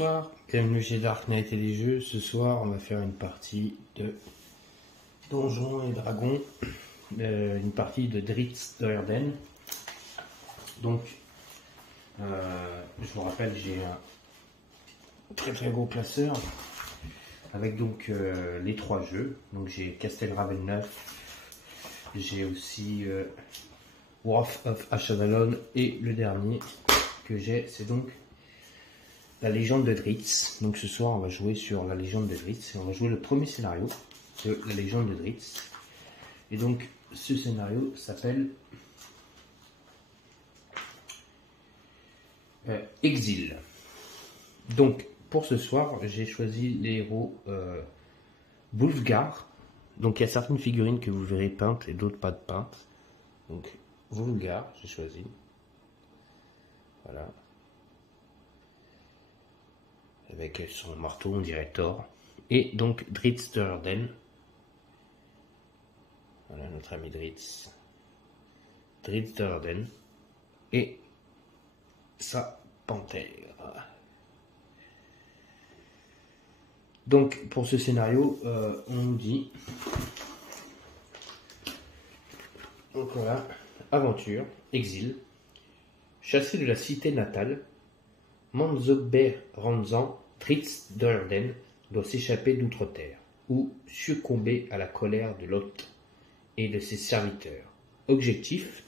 Bonsoir, bienvenue chez Dark Knight et les jeux. Ce soir, on va faire une partie de Donjons et Dragons, une partie de Drizzt Do'Urden. Donc, je vous rappelle, j'ai un très gros classeur avec donc les 3 jeux. Donc j'ai Castelraven 9, j'ai aussi Wrath of Ashadalon et le dernier que j'ai, c'est donc la légende de Drizzt. Donc ce soir on va jouer sur la légende de Drizzt et on va jouer le premier scénario de la légende de Drizzt. Et donc ce scénario s'appelle Exil. Donc pour ce soir j'ai choisi les héros Wulfgar. Donc il y a certaines figurines que vous verrez peintes et d'autres pas de peintes. Donc Wulfgar j'ai choisi. Voilà. Avec son marteau, on dirait Thor. Et donc Drizzt Do'Urden. Voilà notre ami Drizzt. Drizzt Do'Urden. Et sa panthère. Donc pour ce scénario, on nous dit. Donc voilà, aventure, exil. Chassé de la cité natale, Manzober-Ranzan, Drizzt Do'Urden doit s'échapper d'outre-terre, ou succomber à la colère de Lot et de ses serviteurs. Objectif,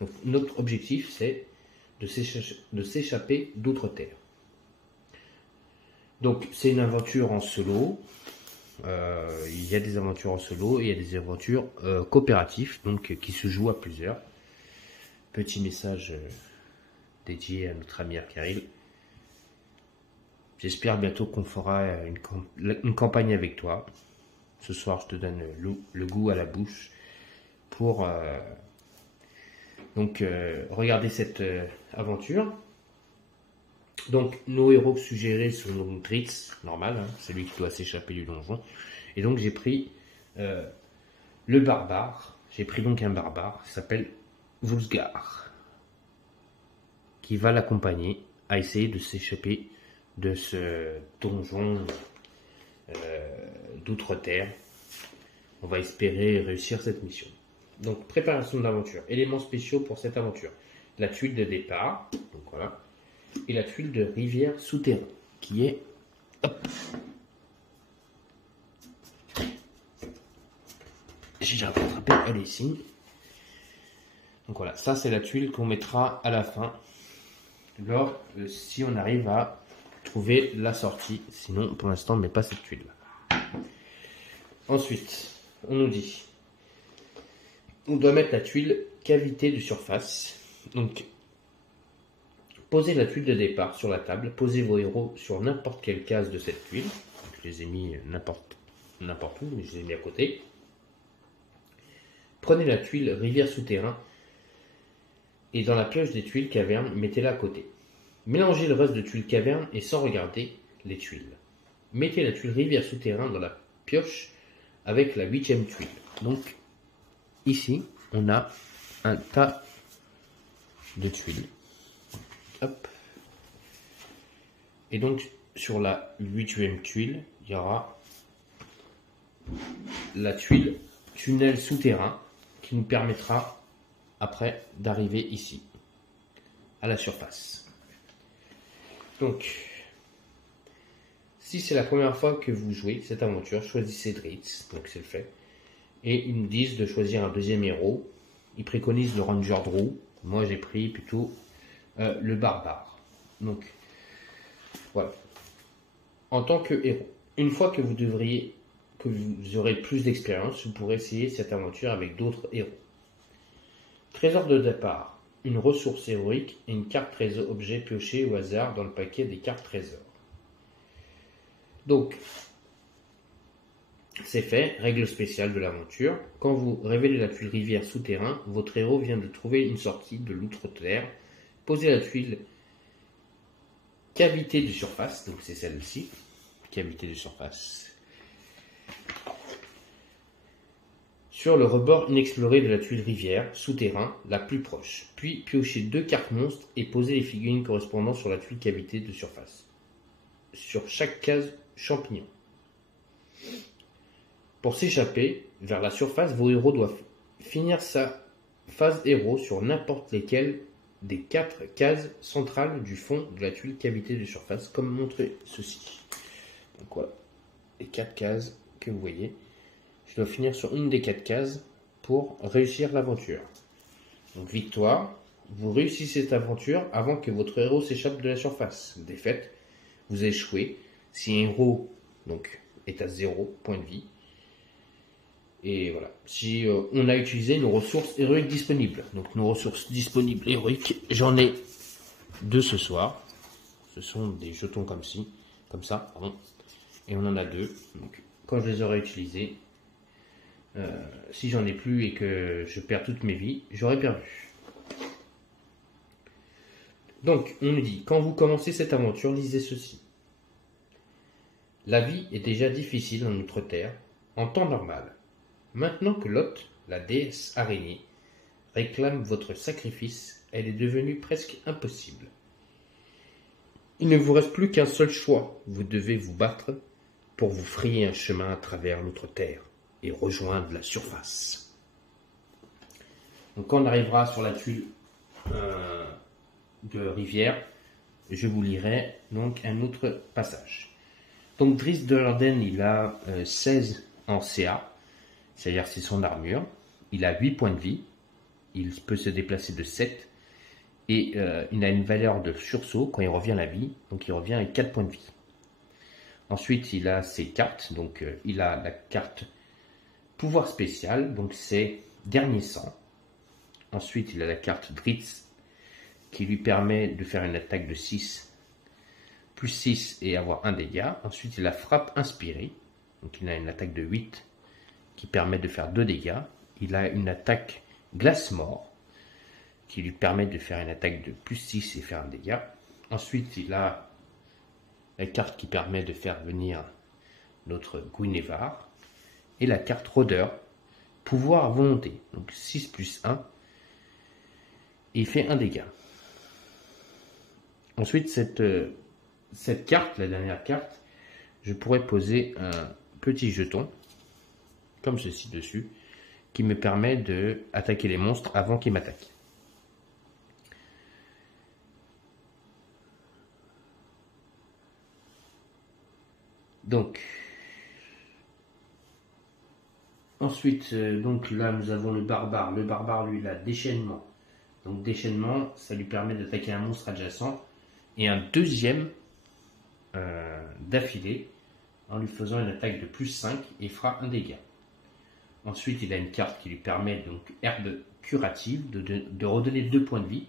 donc notre objectif c'est de s'échapper d'outre-terre. Donc c'est une aventure en solo, il y a des aventures en solo et il y a des aventures coopératives, donc qui se jouent à plusieurs. Petit message dédié à notre ami Arkaril. J'espère bientôt qu'on fera une campagne avec toi. Ce soir, je te donne le goût à la bouche pour regarder cette aventure. Donc, nos héros suggérés sont donc Drizzt, normal, hein, c'est lui qui doit s'échapper du donjon. Et donc, j'ai pris le barbare. J'ai pris donc un barbare qui s'appelle Wulfgar, qui va l'accompagner à essayer de s'échapper de ce donjon d'outre-terre. On va espérer réussir cette mission. Donc, préparation d'aventure. Éléments spéciaux pour cette aventure. La tuile de départ, donc voilà, et la tuile de rivière souterrain, qui est... Hop. J'ai déjà rattrapé, elle est ici. Donc voilà, ça c'est la tuile qu'on mettra à la fin, si on arrive à trouver la sortie. Sinon, pour l'instant, on ne met pas cette tuile. Ensuite, on nous dit, on doit mettre la tuile cavité de surface. Donc, posez la tuile de départ sur la table. Posez vos héros sur n'importe quelle case de cette tuile. Donc, je les ai mis n'importe où, mais je les ai mis à côté. Prenez la tuile rivière souterrain et dans la pioche des tuiles caverne, mettez-la à côté. Mélangez le reste de tuiles caverne et sans regarder les tuiles. Mettez la tuile rivière souterrain dans la pioche avec la 8e tuile. Donc, ici, on a un tas de tuiles. Hop. Et donc, sur la 8e tuile, il y aura la tuile tunnel souterrain qui nous permettra après d'arriver ici, à la surface. Donc, si c'est la première fois que vous jouez cette aventure, choisissez Drizzt, donc c'est le fait. Et ils nous disent de choisir un deuxième héros. Ils préconisent le Ranger Drow. Moi j'ai pris plutôt le barbare. Donc, voilà. En tant que héros, une fois que vous aurez plus d'expérience, vous pourrez essayer cette aventure avec d'autres héros. Trésor de départ, une ressource héroïque et une carte trésor objet piochée au hasard dans le paquet des cartes trésors. Donc, c'est fait, règle spéciale de l'aventure. Quand vous révélez la tuile rivière souterrain, votre héros vient de trouver une sortie de l'outre-terre. Posez la tuile cavité de surface, donc c'est celle-ci, cavité de surface, sur le rebord inexploré de la tuile rivière souterrain la plus proche. Puis piochez 2 cartes monstres et posez les figurines correspondant sur la tuile cavité de surface. sur chaque case champignon. Pour s'échapper vers la surface, vos héros doivent finir sa phase héros sur n'importe lesquelles des 4 cases centrales du fond de la tuile cavité de surface, comme montré ceci. Donc voilà, les 4 cases que vous voyez. Je dois finir sur une des 4 cases pour réussir l'aventure. Donc victoire, vous réussissez cette aventure avant que votre héros s'échappe de la surface. Défaite, vous échouez si un héros donc, est à 0 point de vie. Et voilà, si on a utilisé nos ressources héroïques disponibles. Donc nos ressources disponibles héroïques, j'en ai 2 ce soir. Ce sont des jetons comme ça, pardon. Et on en a 2. Donc quand je les aurai utilisés, si j'en ai plus et que je perds toutes mes vies, j'aurai perdu. Donc on nous dit, quand vous commencez cette aventure, lisez ceci. La vie est déjà difficile en Outre-Terre, en temps normal. Maintenant que Lot, la déesse araignée, réclame votre sacrifice, elle est devenue presque impossible. Il ne vous reste plus qu'un seul choix. Vous devez vous battre pour vous frayer un chemin à travers l'Outre-Terre et rejoindre la surface. Donc quand on arrivera sur la tuile de rivière, je vous lirai donc un autre passage. Donc Drizzt Do'Urden, il a 16 en CA. C'est-à-dire c'est son armure, il a 8 points de vie, il peut se déplacer de 7, et il a une valeur de sursaut quand il revient à la vie, donc il revient avec 4 points de vie. Ensuite il a ses cartes, donc il a la carte pouvoir spécial, donc c'est dernier sang. Ensuite il a la carte Drizzt, qui lui permet de faire une attaque de 6, plus 6 et avoir 1 dégât. Ensuite il a frappe inspirée, donc il a une attaque de 8, qui permet de faire 2 dégâts. Il a une attaque glace mort qui lui permet de faire une attaque de plus 6 et faire un dégât. Ensuite, il a la carte qui permet de faire venir notre Guinevere et la carte rôdeur, pouvoir à volonté. Donc 6 plus 1 et il fait un dégât. Ensuite, cette carte, la dernière carte, je pourrais poser un petit jeton comme ceci dessus, qui me permet de attaquer les monstres avant qu'ils m'attaquent. Donc, ensuite, donc là nous avons le barbare. Le barbare, lui, il a déchaînement. Donc déchaînement, ça lui permet d'attaquer un monstre adjacent et un deuxième d'affilée en lui faisant une attaque de plus 5 et fera un dégât. Ensuite, il a une carte qui lui permet, donc herbe curative, de redonner 2 points de vie.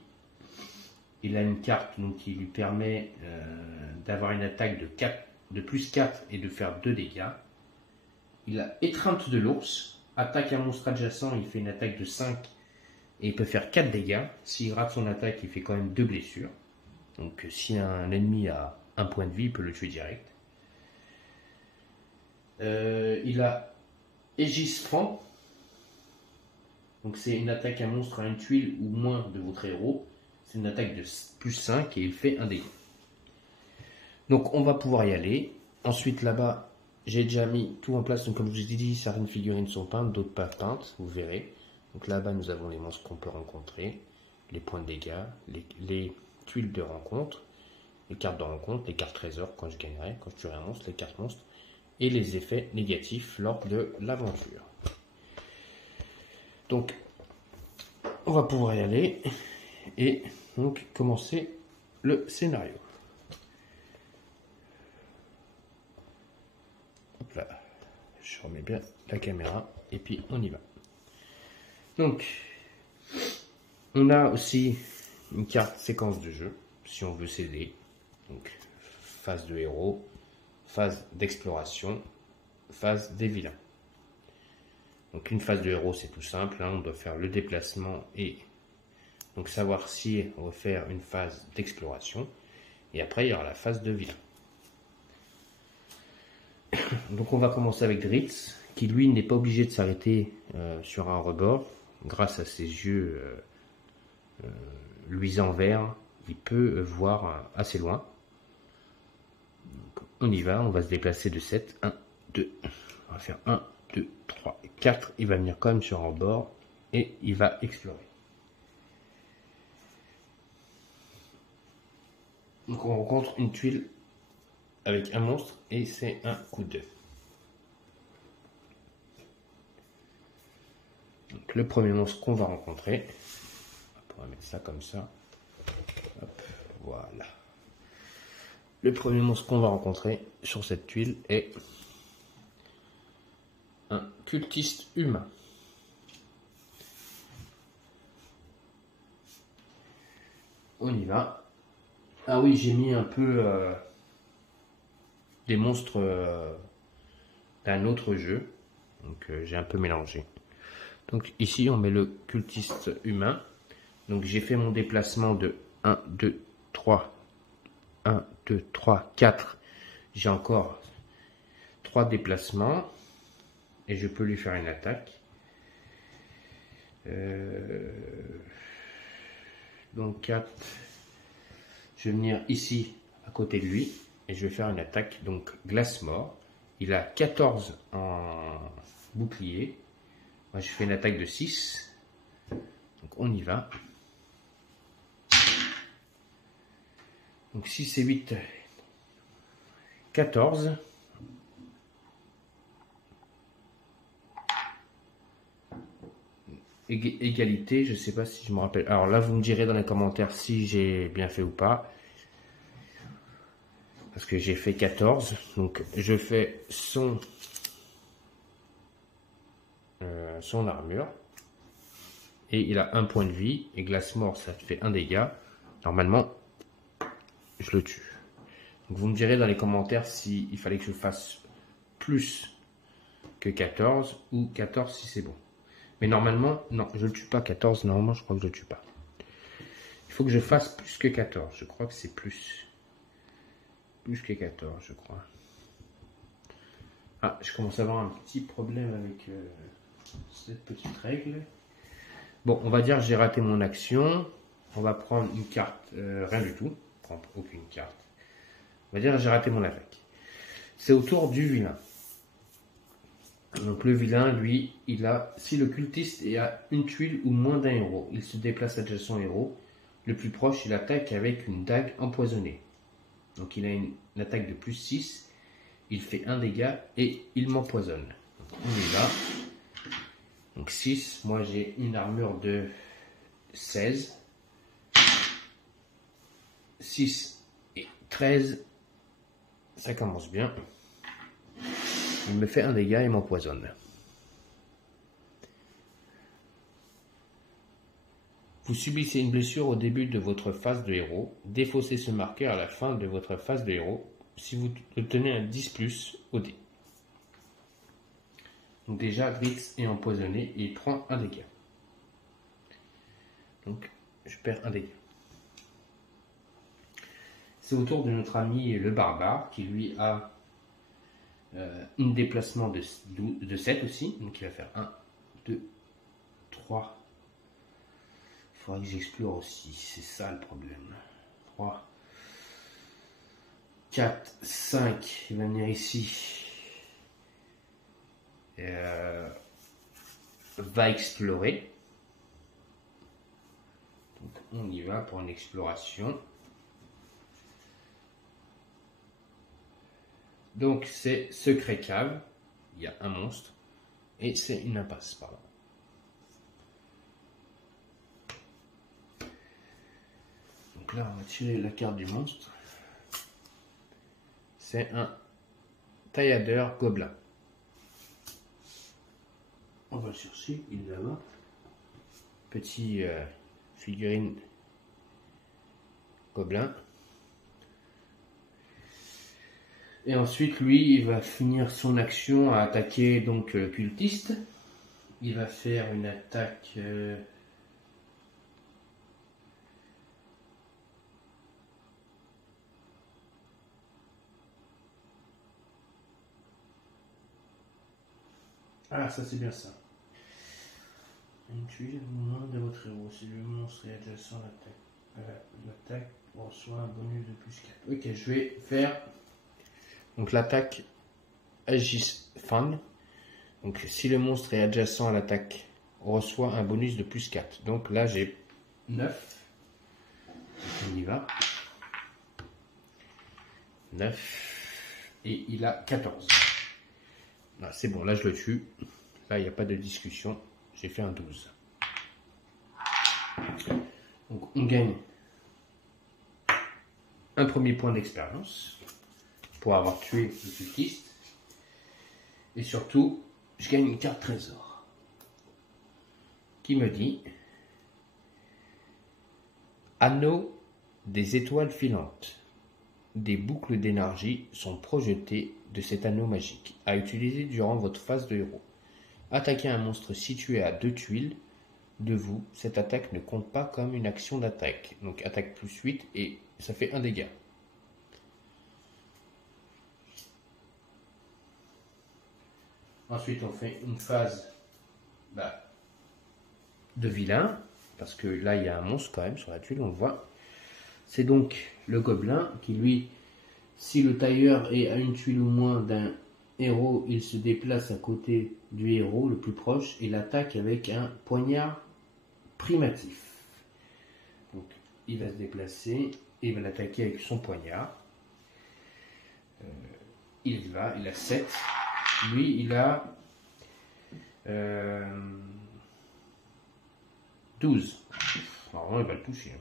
Il a une carte donc, qui lui permet d'avoir une attaque de plus 4 et de faire 2 dégâts. Il a étreinte de l'ours, attaque un monstre adjacent, il fait une attaque de 5 et il peut faire 4 dégâts. S'il rate son attaque, il fait quand même 2 blessures. Donc si un ennemi a 1 point de vie, il peut le tuer direct. Il a Aegis Franc, donc c'est une attaque à monstre à une tuile ou moins de votre héros. C'est une attaque de plus 5 et il fait un dégât. Donc on va pouvoir y aller. Ensuite là-bas, j'ai déjà mis tout en place. Donc comme je vous ai dit, certaines figurines sont peintes, d'autres pas peintes, vous verrez. Donc là-bas, nous avons les monstres qu'on peut rencontrer, les points de dégâts, les tuiles de rencontre, les cartes de rencontre, les cartes trésors quand je gagnerai, quand je tuerai un monstre, les cartes monstres, et les effets négatifs lors de l'aventure. Donc, on va pouvoir y aller et donc commencer le scénario. Hop là, je remets bien la caméra et puis on y va. Donc, on a aussi une carte séquence de jeu si on veut s'aider. Donc, phase de héros, phase d'exploration, phase des vilains. Donc une phase de héros, c'est tout simple, hein, on doit faire le déplacement et donc savoir si on va faire une phase d'exploration. Et après, il y aura la phase de vilain. Donc on va commencer avec Drizzt, qui lui n'est pas obligé de s'arrêter sur un rebord. Grâce à ses yeux luisants verts, il peut voir assez loin. on y va, on va se déplacer de 7. 1, 2. On va faire 1, 2, 3, 4. Il va venir quand même sur un bord et il va explorer. Donc on rencontre une tuile avec un monstre et c'est un coup d'œuf. Donc le premier monstre qu'on va rencontrer, on va mettre ça comme ça. Hop, voilà. Le premier monstre qu'on va rencontrer sur cette tuile est un cultiste humain. On y va. Ah oui, j'ai mis un peu des monstres d'un autre jeu. Donc j'ai un peu mélangé. Donc ici on met le cultiste humain. Donc j'ai fait mon déplacement de 1, 2, 3. 1, 2, 3, 4. J'ai encore 3 déplacements. Et je peux lui faire une attaque. Donc 4. Je vais venir ici à côté de lui. Et je vais faire une attaque. Donc glace mort. Il a 14 en bouclier. Moi je fais une attaque de 6. Donc on y va. Donc 6 et 8. 14. Égalité, je ne sais pas si je me rappelle. Alors là, vous me direz dans les commentaires si j'ai bien fait ou pas. Parce que j'ai fait 14. Donc je fais son armure. Et il a un point de vie. Et glace mort, ça fait un dégât. Normalement, je le tue. Donc vous me direz dans les commentaires s'il fallait que je fasse plus que 14 ou 14 si c'est bon. Mais normalement, non, je ne le tue pas 14. Normalement, je crois que je ne le tue pas. Il faut que je fasse plus que 14. Je crois que c'est plus. Plus que 14, je crois. Ah, je commence à avoir un petit problème avec cette petite règle. Bon, on va dire que j'ai raté mon action. On va prendre une carte. Rien du tout. Prendre aucune carte. On va dire que j'ai raté mon attaque. C'est au tour du vilain. Donc le vilain, lui, il a, si le cultiste est à une tuile ou moins d'un héros, il se déplace adjacent au héros. Le plus proche, il attaque avec une dague empoisonnée. Donc il a une attaque de plus 6. Il fait un dégât et il m'empoisonne. On y va. Donc 6. Moi j'ai une armure de 16. 6 et 13. Ça commence bien. Il me fait un dégât et m'empoisonne. Vous subissez une blessure au début de votre phase de héros. Défaussez ce marqueur à la fin de votre phase de héros si vous obtenez un 10+ au dé. Donc déjà, Dritz est empoisonné et il prend un dégât. Donc je perds un dégât. C'est au tour de notre ami le barbare qui lui a un déplacement de 7 aussi. Donc il va faire 1, 2, 3. Il faudra que j'explore aussi, c'est ça le problème. 3, 4, 5. Il va venir ici. Va explorer. Donc on y va pour une exploration. Donc c'est secret cave. Il y a un monstre. Et c'est une impasse par là. Donc là on va tirer la carte du monstre. C'est un tailladeur gobelin. On va le chercher, il est là-bas. Petit figurine gobelin. Et ensuite, lui, il va finir son action à attaquer donc cultiste. Il va faire une attaque. Ah, ça c'est bien ça. Une tuile au moment de votre héros. Si le monstre est adjacent à l'attaque, reçoit un bonus de plus 4. Ok, je vais faire Donc l'attaque Aegis Fan. Donc si le monstre est adjacent à l'attaque, on reçoit un bonus de plus 4. Donc là j'ai 9. On y va. 9. Et il a 14. Là, c'est bon, là je le tue. Là il n'y a pas de discussion. J'ai fait un 12. Donc on gagne un premier point d'expérience pour avoir tué le cultiste. Et surtout, je gagne une carte trésor qui me dit Anneau des étoiles filantes. Des boucles d'énergie sont projetées de cet anneau magique à utiliser durant votre phase de héros. Attaquez un monstre situé à 2 tuiles de vous. Cette attaque ne compte pas comme une action d'attaque. Donc attaque plus 8 et ça fait 1 dégât. Ensuite on fait une phase de vilain. Parce que là il y a un monstre quand même sur la tuile, on le voit. C'est donc le gobelin qui lui, si le tailleur est à une tuile ou moins d'un héros, il se déplace à côté du héros le plus proche et l'attaque avec un poignard primatif. Donc il va se déplacer et il va l'attaquer avec son poignard. Il y va, il a 7. Lui il a 12. Normalement il va le toucher.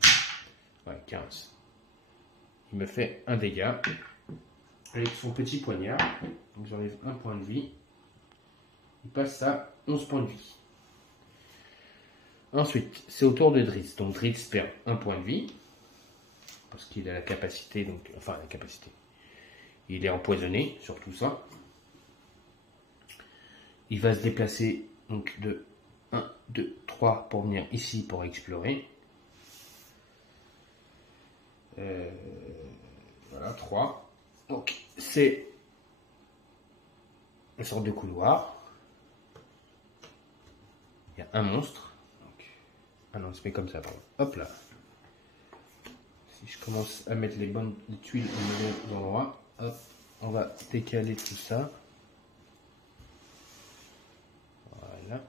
Ouais, 15. Il me fait un dégât avec son petit poignard. Donc j'enlève un point de vie. Il passe à 11 points de vie. Ensuite, c'est au tour de Drizzt. Donc Drizzt perd un point de vie. Parce qu'il a la capacité, donc, enfin la capacité. Il est empoisonné sur tout ça. Il va se déplacer donc de 1, 2, 3 pour venir ici pour explorer. Voilà, 3. Donc, c'est une sorte de couloir. Il y a un monstre. Donc, ah non, on se met comme ça, pardon. Hop là. Si je commence à mettre les tuiles au bon endroit, hop, on va décaler tout ça. Voilà.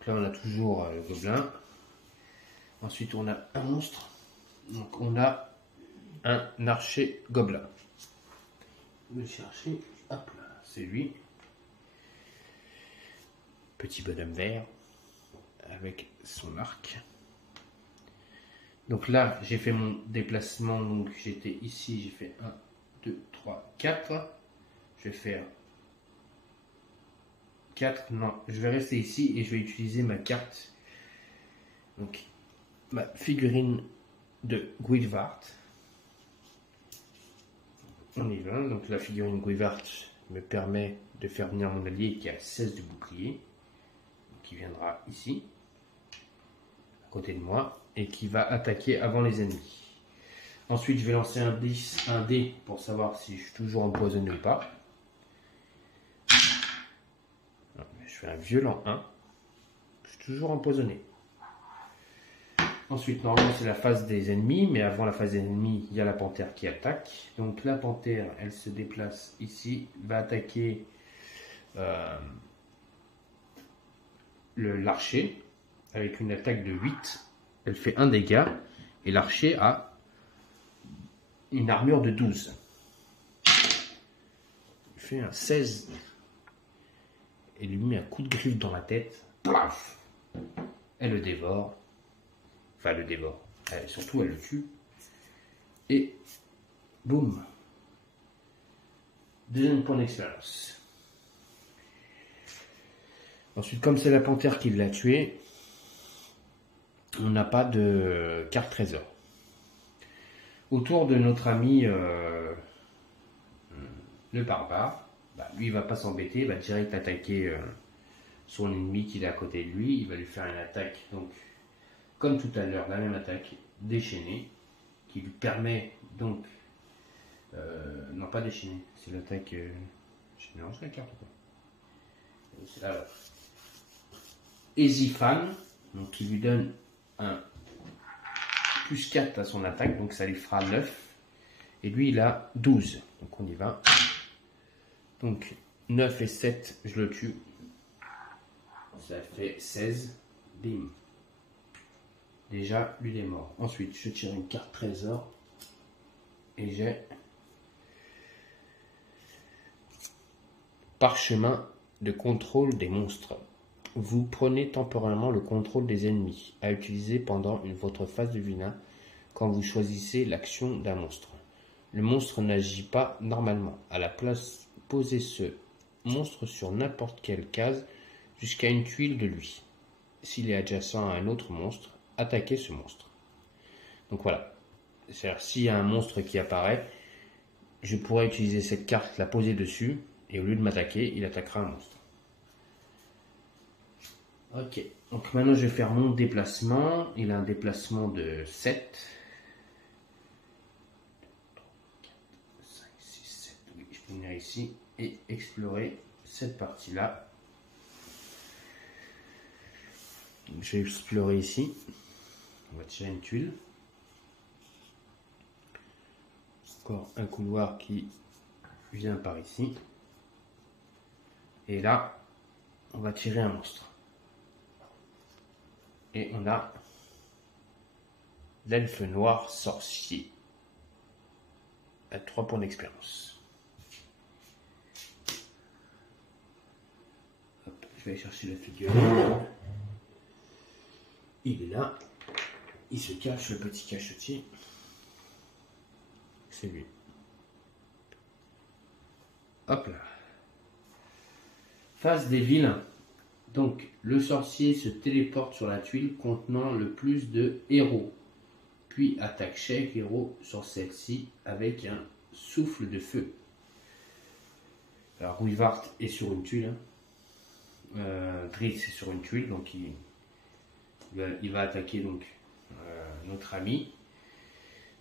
Donc là, on a toujours le gobelin. Ensuite, on a un monstre. Donc on a un archer gobelin. Je vais le chercher. Hop là, c'est lui. Petit bonhomme vert avec son arc. Donc là, j'ai fait mon déplacement. Donc j'étais ici, j'ai fait 1, 2, 3, 4. Je vais faire 4. Non, je vais rester ici et je vais utiliser ma carte. Donc ma figurine de Guilvart. On y va. Donc la figurine Guilvart me permet de faire venir mon allié qui a 16 de bouclier, qui viendra ici à côté de moi et qui va attaquer avant les ennemis. Ensuite je vais lancer un dé pour savoir si je suis toujours empoisonné ou pas. Je fais un violent 1. Je suis toujours empoisonné. Ensuite, normalement, c'est la phase des ennemis, mais avant la phase des ennemis, il y a la panthère qui attaque. Donc la panthère, elle se déplace ici, va attaquer l'archer avec une attaque de 8. Elle fait 1 dégât et l'archer a une armure de 12. Il fait un 16 et lui met un coup de griffe dans la tête. Plaf! Elle le dévore. Enfin, elle le dévore. Surtout, elle le tue. Et boum. Deuxième point d'expérience. Ensuite, comme c'est la panthère qui l'a tué, on n'a pas de carte trésor. Autour de notre ami le barbare, lui il va pas s'embêter, il va direct attaquer son ennemi qui est à côté de lui. Il va lui faire une attaque, donc comme tout à l'heure, la même attaque déchaînée, qui lui permet donc non pas déchaînée, c'est l'attaque je mélange la carte ou quoi. C'est là. Esifan, donc qui lui donne un plus 4 à son attaque, donc ça lui fera 9. Et lui, il a 12. Donc on y va. Donc 9 et 7, je le tue. Ça fait 16. Bim. Déjà, lui, il est mort. Ensuite, je tire une carte trésor. Et j'ai Parchemin de contrôle des monstres. Vous prenez temporairement le contrôle des ennemis, à utiliser pendant votre phase de vilain quand vous choisissez l'action d'un monstre. Le monstre n'agit pas normalement. À la place, posez ce monstre sur n'importe quelle case jusqu'à une tuile de lui. S'il est adjacent à un autre monstre, attaquez ce monstre. Donc voilà. C'est-à-dire, s'il y a un monstre qui apparaît, je pourrais utiliser cette carte, la poser dessus, et au lieu de m'attaquer, il attaquera un monstre. Ok, donc maintenant je vais faire mon déplacement. Il a un déplacement de 7. 5, 6, 7. Oui, je peux venir ici et explorer cette partie-là. Je vais explorer ici. On va tirer une tuile. Encore un couloir qui vient par ici. Et là, on va tirer un monstre. Et on a l'elfe noir sorcier. À 3 points d'expérience. Je vais aller chercher la figure. Il est là. Il se cache, le petit cachetier. C'est lui. Hop là. Phase des vilains. Donc, le sorcier se téléporte sur la tuile contenant le plus de héros, puis attaque chaque héros sur celle-ci avec un souffle de feu. Alors, Ruivart est sur une tuile. Drizzt est sur une tuile, donc il va attaquer donc, notre ami.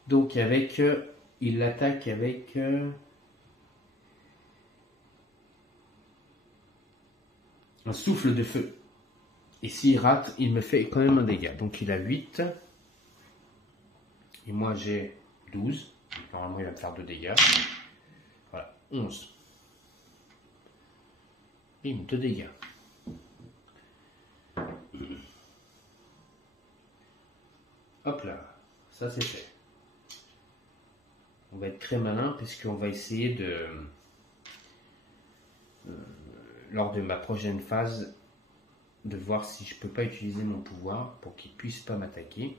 Donc, il l'attaque avec... un souffle de feu. Et s'il rate, il me fait quand même un dégât. Donc il a 8. Et moi j'ai 12. Donc, normalement il va me faire 2 dégâts. Voilà, 11. Bim, 2 dégâts. Hop là, ça c'est fait. On va être très malin parce qu'on va essayer de... lors de ma prochaine phase, de voir si je peux pas utiliser mon pouvoir pour qu'il puisse pas m'attaquer.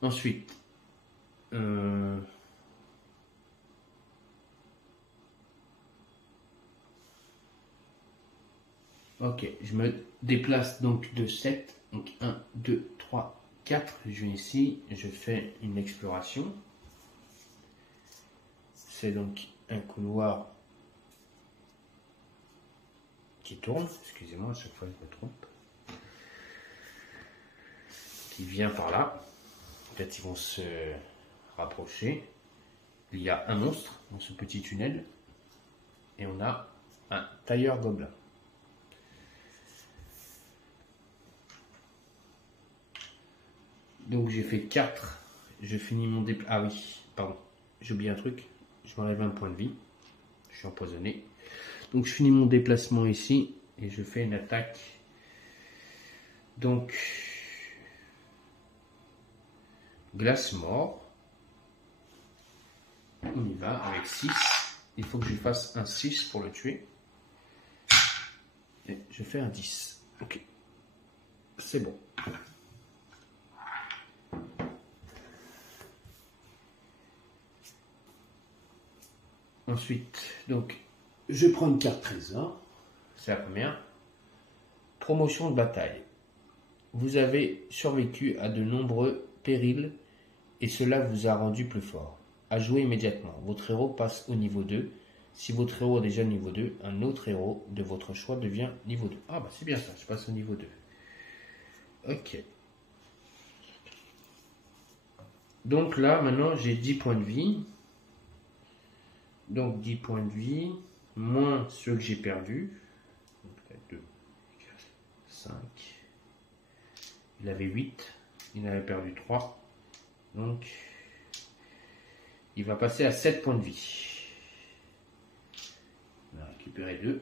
Ensuite, ok, je me déplace donc de 7. Donc 1, 2, 3, 4. Je viens ici, je fais une exploration. C'est donc un couloir qui tourne, excusez-moi, à chaque fois je me trompe, qui vient par là. Peut-être ils vont se rapprocher. Il y a un monstre dans ce petit tunnel et on a un tailleur gobelin. Donc j'ai fait 4, je finis mon déplacement. Ah oui, pardon, j'ai oublié un truc, je m'enlève un point de vie, je suis empoisonné. Donc je finis mon déplacement ici et je fais une attaque. Donc glace mort. On y va avec 6. Il faut que je fasse un 6 pour le tuer. Et je fais un 10. Ok. C'est bon. Ensuite, donc, je prends une carte trésor. C'est la première. Promotion de bataille. Vous avez survécu à de nombreux périls et cela vous a rendu plus fort. À jouer immédiatement. Votre héros passe au niveau 2. Si votre héros est déjà niveau 2, un autre héros de votre choix devient niveau 2. Ah bah c'est bien ça, je passe au niveau 2. Ok. Donc là, maintenant, j'ai 10 points de vie. Donc 10 points de vie, moins ceux que j'ai perdus. 2, 4, 5. Il avait 8. Il en avait perdu 3. Donc il va passer à 7 points de vie. On va récupérer 2.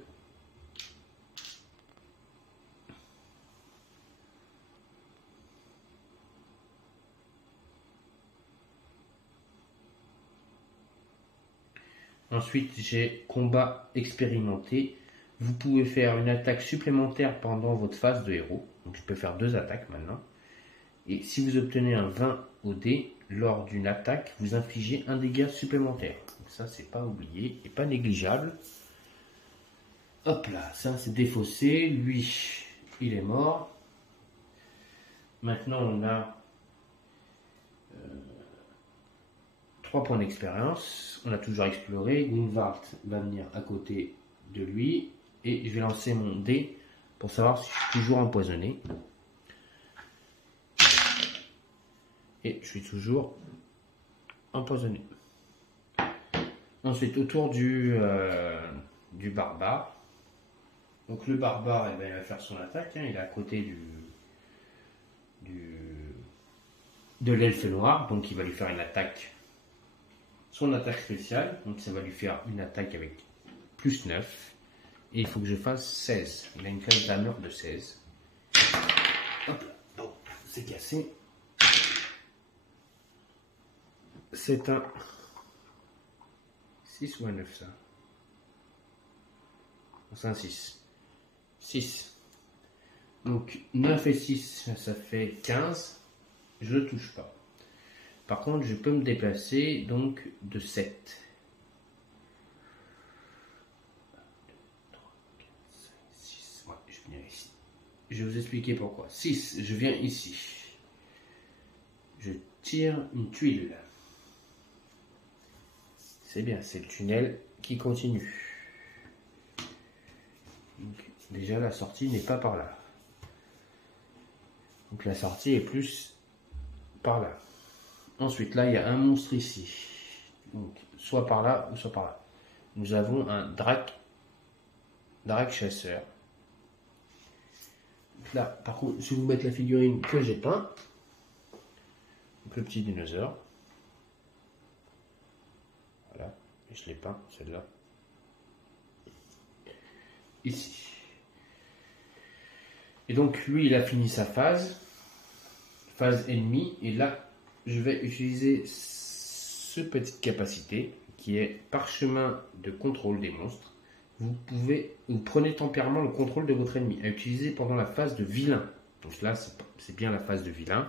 Ensuite, j'ai combat expérimenté. Vous pouvez faire une attaque supplémentaire pendant votre phase de héros. Donc je peux faire 2 attaques maintenant. Et si vous obtenez un 20 au dé, lors d'une attaque, vous infligez un dégât supplémentaire. Donc ça, c'est pas oublié et pas négligeable. Hop là, ça c'est défaussé. Lui, il est mort. Maintenant, on a 3 points d'expérience. On a toujours exploré. Gunvald va venir à côté de lui. Et je vais lancer mon dé pour savoir si je suis toujours empoisonné. Et je suis toujours empoisonné. Ensuite, autour du barbare. Donc le barbare, eh ben, il va faire son attaque. Hein, il est à côté de l'elfe noir. Donc il va lui faire une attaque. Son attaque spéciale. Donc ça va lui faire une attaque avec plus 9. Et il faut que je fasse 16. Il a une classe d'armure de 16. Hop là. Bon, c'est cassé. C'est un 6 ou un 9 ça. C'est un 6. 6. Donc 9 et 6, ça fait 15. Je ne touche pas. Par contre, je peux me déplacer donc de 7. 6. Ouais, je viens ici. Je vais vous expliquer pourquoi. 6, je viens ici. Je tire une tuile. C'est bien, c'est le tunnel qui continue. Donc, déjà, la sortie n'est pas par là. Donc la sortie est plus par là. Ensuite, là, il y a un monstre ici. Donc, soit par là ou soit par là. Nous avons un drac chasseur. Donc là, par contre, je vais vous mettre la figurine que j'ai peint. Donc le petit dinosaure. Voilà, et je l'ai peint, celle-là. Ici. Et donc lui, il a fini sa phase ennemie, et là, je vais utiliser cette petite capacité qui est parchemin de contrôle des monstres. Vous prenez temporairement le contrôle de votre ennemi à utiliser pendant la phase de vilain. Donc là, c'est bien la phase de vilain.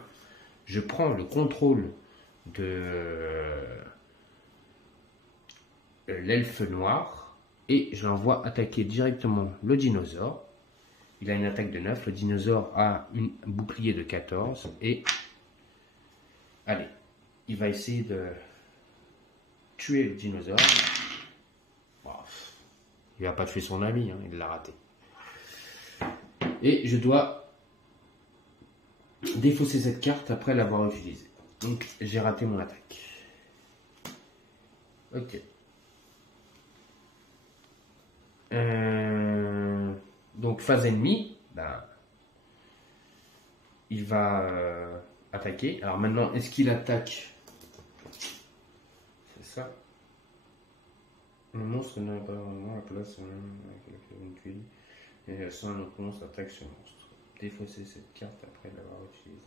Je prends le contrôle de l'elfe noir et je l'envoie attaquer directement le dinosaure. Il a une attaque de 9, le dinosaure a un bouclier de 14 et allez, il va essayer de tuer le dinosaure. Bon, il n'a pas tué son ami, hein, il l'a raté. Et je dois défausser cette carte après l'avoir utilisée. Donc j'ai raté mon attaque. Ok. Donc phase ennemie, ben, il va attaquer. Alors maintenant, est-ce qu'il attaque? C'est ça. Le monstre n'a pas vraiment la place avec une tuile. Et sans un autre monstre attaque ce monstre. Défausser cette carte après l'avoir utilisée.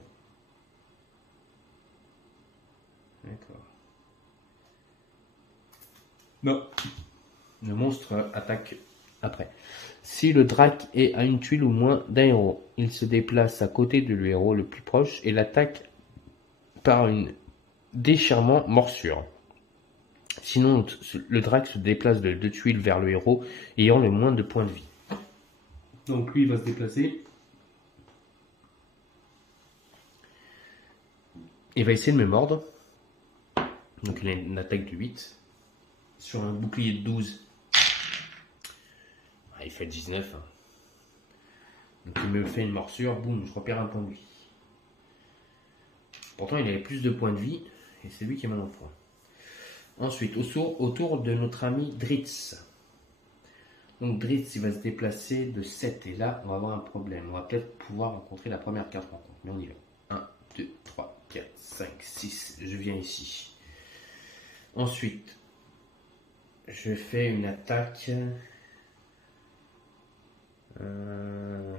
D'accord. Non. Le monstre attaque après. Si le drac est à une tuile ou moins d'un héros, il se déplace à côté de l'héros le plus proche et l'attaque par une déchirement morsure. Sinon, le drac se déplace de 2 tuiles vers le héros ayant le moins de points de vie. Donc lui, il va se déplacer. Il va essayer de me mordre. Donc il a une attaque de 8. Sur un bouclier de 12. Ah, il fait 19. Hein. Donc il me fait une morsure. Boum, je repère un point de vie. Pourtant il avait plus de points de vie. Et c'est lui qui est mal en point. Ensuite, autour de notre ami Dritz. Donc Dritz, il va se déplacer de 7. Et là, on va avoir un problème. On va peut-être pouvoir rencontrer la première carte rencontre. Mais on y va. 1, 2, 3, 4, 5, 6. Je viens ici. Ensuite, je fais une attaque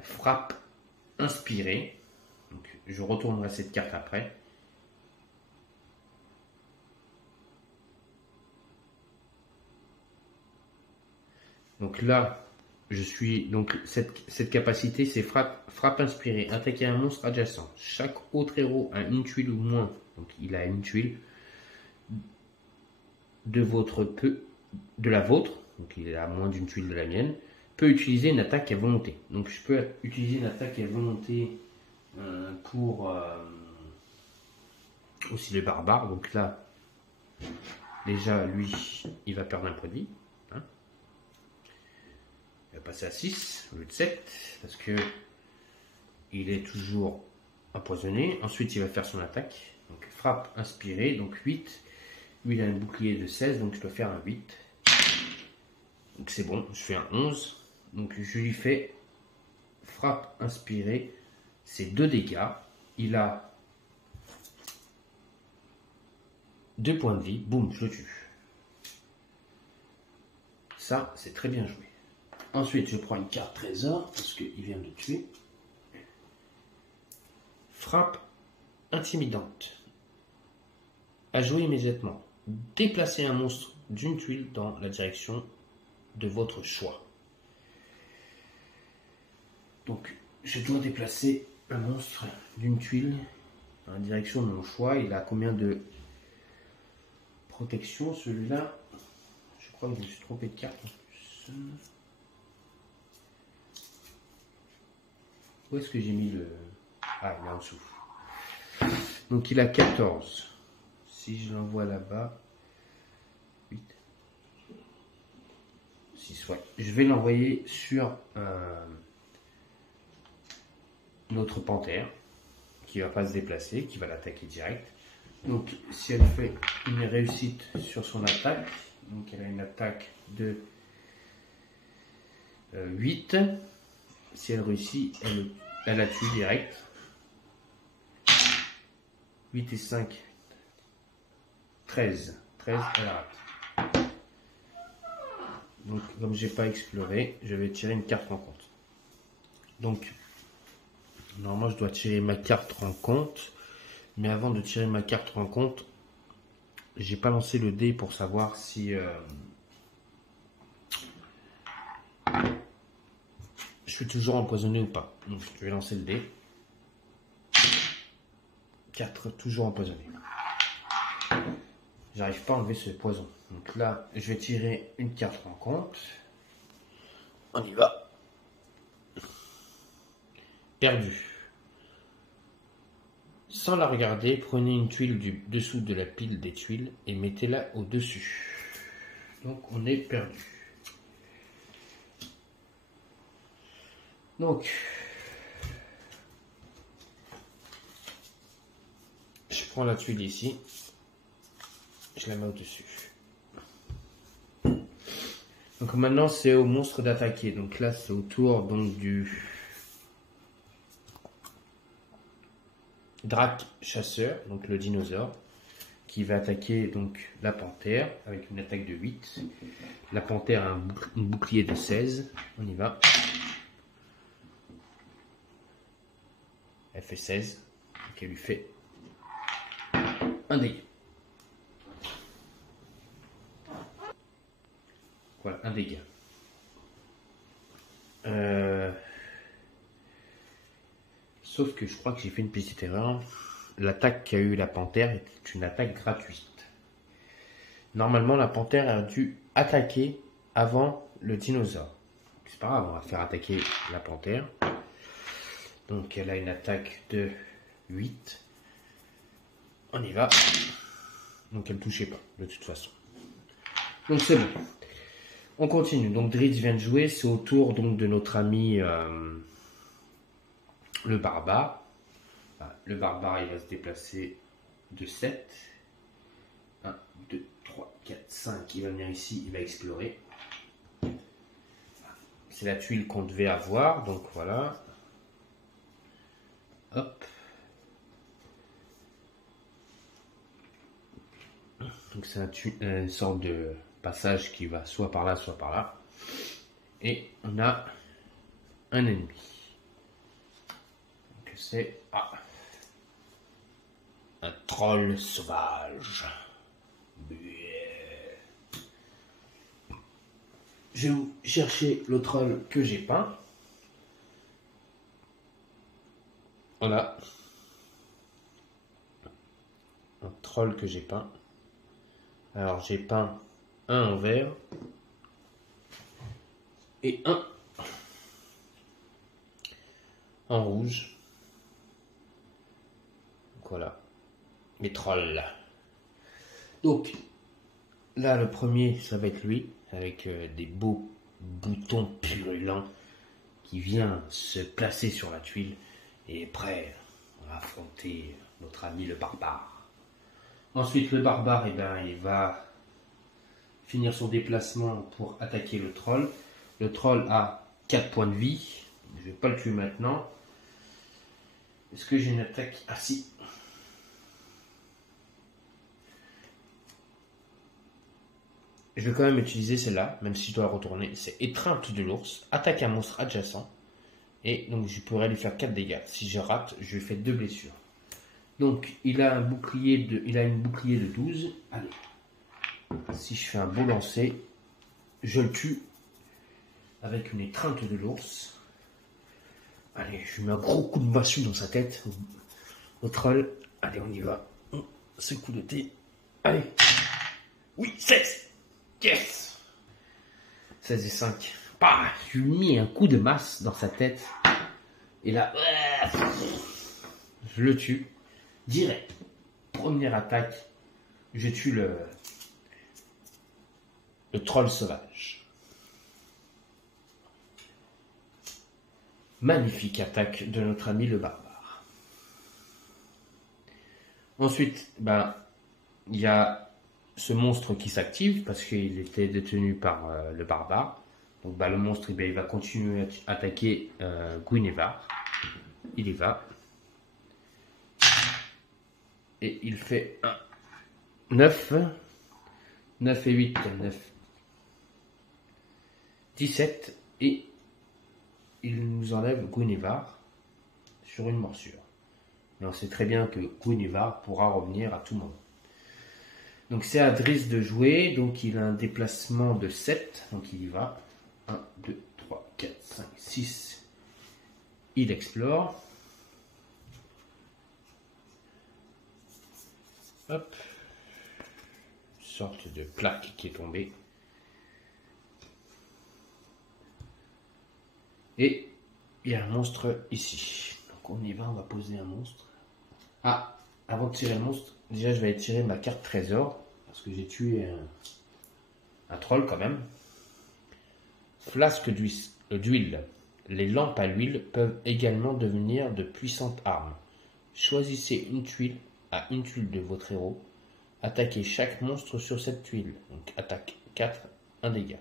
frappe inspirée. Donc, je retournerai cette carte après. Donc là, je suis donc cette capacité, c'est frappe inspirée. Attaquer un monstre adjacent. Chaque autre héros a une tuile ou moins. Donc il a une tuile de la vôtre. Donc il a moins d'une tuile de la mienne. Peut utiliser une attaque à volonté. Donc je peux utiliser une attaque à volonté pour aussi le barbare. Donc là, déjà lui, il va perdre un point de vie. Hein. Il va passer à 6 au lieu de 7 parce que il est toujours empoisonné. Ensuite, il va faire son attaque. Donc frappe inspirée, donc 8. Lui, il a un bouclier de 16, donc je dois faire un 8. Donc c'est bon, je fais un 11. Donc je lui fais frappe inspirée, c'est 2 dégâts. Il a 2 points de vie, boum, je le tue. Ça, c'est très bien joué. Ensuite, je prends une carte trésor, parce qu'il vient de tuer. Frappe intimidante. À jouer immédiatement. Déplacez un monstre d'une tuile dans la direction de votre choix. Donc, je dois déplacer un monstre d'une tuile dans la direction de mon choix. Il a combien de protection, celui-là? Je crois que je me suis trompé de carte en plus. Où est-ce que j'ai mis le... Ah, il est en dessous. Donc, il a 14. Si je l'envoie là-bas... 8. 6, ouais. Je vais l'envoyer sur notre panthère qui va pas se déplacer, qui va l'attaquer direct. Donc si elle fait une réussite sur son attaque, donc elle a une attaque de 8, si elle réussit, elle la tue direct. 8 et 5, 13, elle rate. Donc comme j'ai pas exploré, je vais tirer une carte rencontre. Donc normalement je dois tirer ma carte rencontre, mais avant de tirer ma carte rencontre, j'ai pas lancé le dé pour savoir si je suis toujours empoisonné ou pas. Donc je vais lancer le dé. 4, toujours empoisonné. J'arrive pas à enlever ce poison. Donc là, je vais tirer une carte rencontre. On y va. Perdu. Sans la regarder, prenez une tuile du dessous de la pile des tuiles et mettez-la au-dessus. Donc on est perdu. Donc, je prends la tuile ici, je la mets au-dessus. Donc maintenant c'est au monstre d'attaquer. Donc là c'est au tour donc du Drac chasseur, donc le dinosaure, qui va attaquer donc la panthère avec une attaque de 8. La panthère a un bouclier de 16. On y va. Elle fait 16. Donc elle lui fait un dégât. Voilà, un dégât. Sauf que je crois que j'ai fait une petite erreur. L'attaque qu'a eu la panthère est une attaque gratuite. Normalement, la panthère a dû attaquer avant le dinosaure. C'est pas grave, on va faire attaquer la panthère. Donc elle a une attaque de 8. On y va. Donc elle ne touchait pas, de toute façon. Donc c'est bon. On continue. Donc Dritz vient de jouer. C'est au tour donc, de notre ami le barbare. Le barbare, il va se déplacer de 7. 1, 2, 3, 4, 5. Il va venir ici, il va explorer. C'est la tuile qu'on devait avoir. Donc voilà. Hop. Donc c'est une sorte de passage qui va soit par là, soit par là. Et on a un ennemi. Donc c'est un troll sauvage. Je vais vous chercher le troll que j'ai peint. Voilà. Un troll que j'ai peint. Alors j'ai peint un en vert et un en rouge. Donc voilà, les trolls. Donc là le premier ça va être lui avec des beaux boutons purulents qui vient se placer sur la tuile et est prêt à affronter notre ami le barbare. Ensuite, le barbare, il va finir son déplacement pour attaquer le troll. Le troll a 4 points de vie. Je ne vais pas le tuer maintenant. Est-ce que j'ai une attaque? Ah si. Je vais quand même utiliser celle-là, même si je dois la retourner. C'est étreinte de l'ours, attaque un monstre adjacent. Et donc je pourrais lui faire 4 dégâts. Si je rate, je lui fais 2 blessures. Donc, il a une bouclier de 12. Allez. Si je fais un beau lancer, je le tue avec une étreinte de l'ours. Allez, je mets un gros coup de massue dans sa tête. Au troll. Allez, on y va. Ce coup de thé. Allez. Oui, 16. Yes. 16 et 5. Bah, je lui ai mis un coup de masse dans sa tête. Et là, je le tue. Direct. Première attaque. Je tue le troll sauvage. Magnifique attaque de notre ami le barbare. Ensuite, il y a ce monstre qui s'active parce qu'il était détenu par le barbare. Donc le monstre il va continuer à attaquer Guinevere. Il y va. Et il fait 9. 9 et 8, 9. 17. Et il nous enlève Guinevere sur une morsure. Mais on sait très bien que Guinevere pourra revenir à tout moment. Donc c'est à Driss de jouer. Donc il a un déplacement de 7. Donc il y va. 1, 2, 3, 4, 5, 6. Il explore. Hop. Une sorte de plaque qui est tombée. Et il y a un monstre ici. Donc on y va, on va poser un monstre. Ah, avant de tirer le monstre, déjà je vais aller tirer ma carte trésor. Parce que j'ai tué un troll quand même. Flasque d'huile. Les lampes à l'huile peuvent également devenir de puissantes armes. Choisissez une tuile à une tuile de votre héros. Attaquez chaque monstre sur cette tuile. Donc attaque 4, 1 dégât.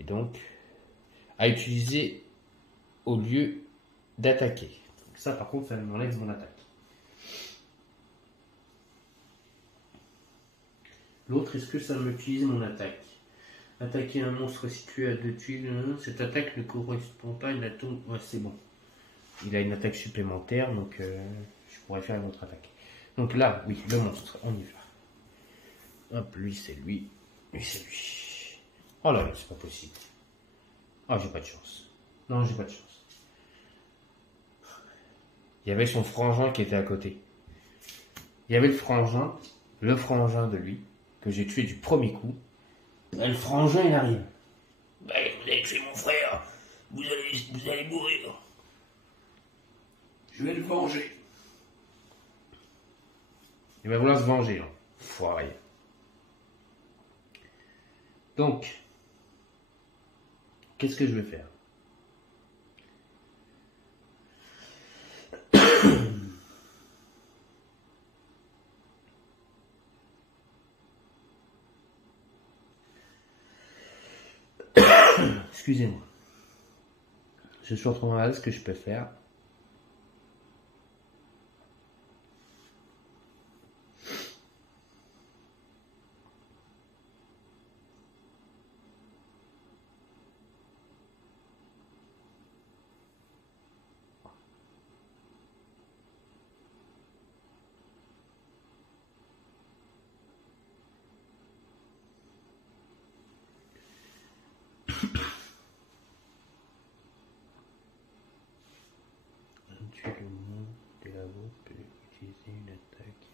Et donc, à utiliser au lieu d'attaquer. Ça par contre, ça m'enlève mon attaque. L'autre, est-ce que ça m'utilise mon attaque? Attaquer un monstre situé à 2 tuiles. Cette attaque ne correspond pas à une attaque. Ouais, c'est bon. Il a une attaque supplémentaire, donc je pourrais faire une autre attaque. Donc là, oui, le monstre, on y va. Hop, lui c'est lui. Lui c'est lui. Oh là là, c'est pas possible. Oh, j'ai pas de chance. Non, j'ai pas de chance. Il y avait son frangin qui était à côté. Il y avait le frangin de lui, que j'ai tué du premier coup. Le frangin, il arrive. Vous avez tué mon frère. Vous allez mourir. Je vais le venger. Il va vouloir se venger, hein. Foiré. Donc, qu'est-ce que je vais faire? Excusez-moi. Je suis en train de regarder ce que je peux faire. tuile au moins de la vôtre peut utiliser une attaque.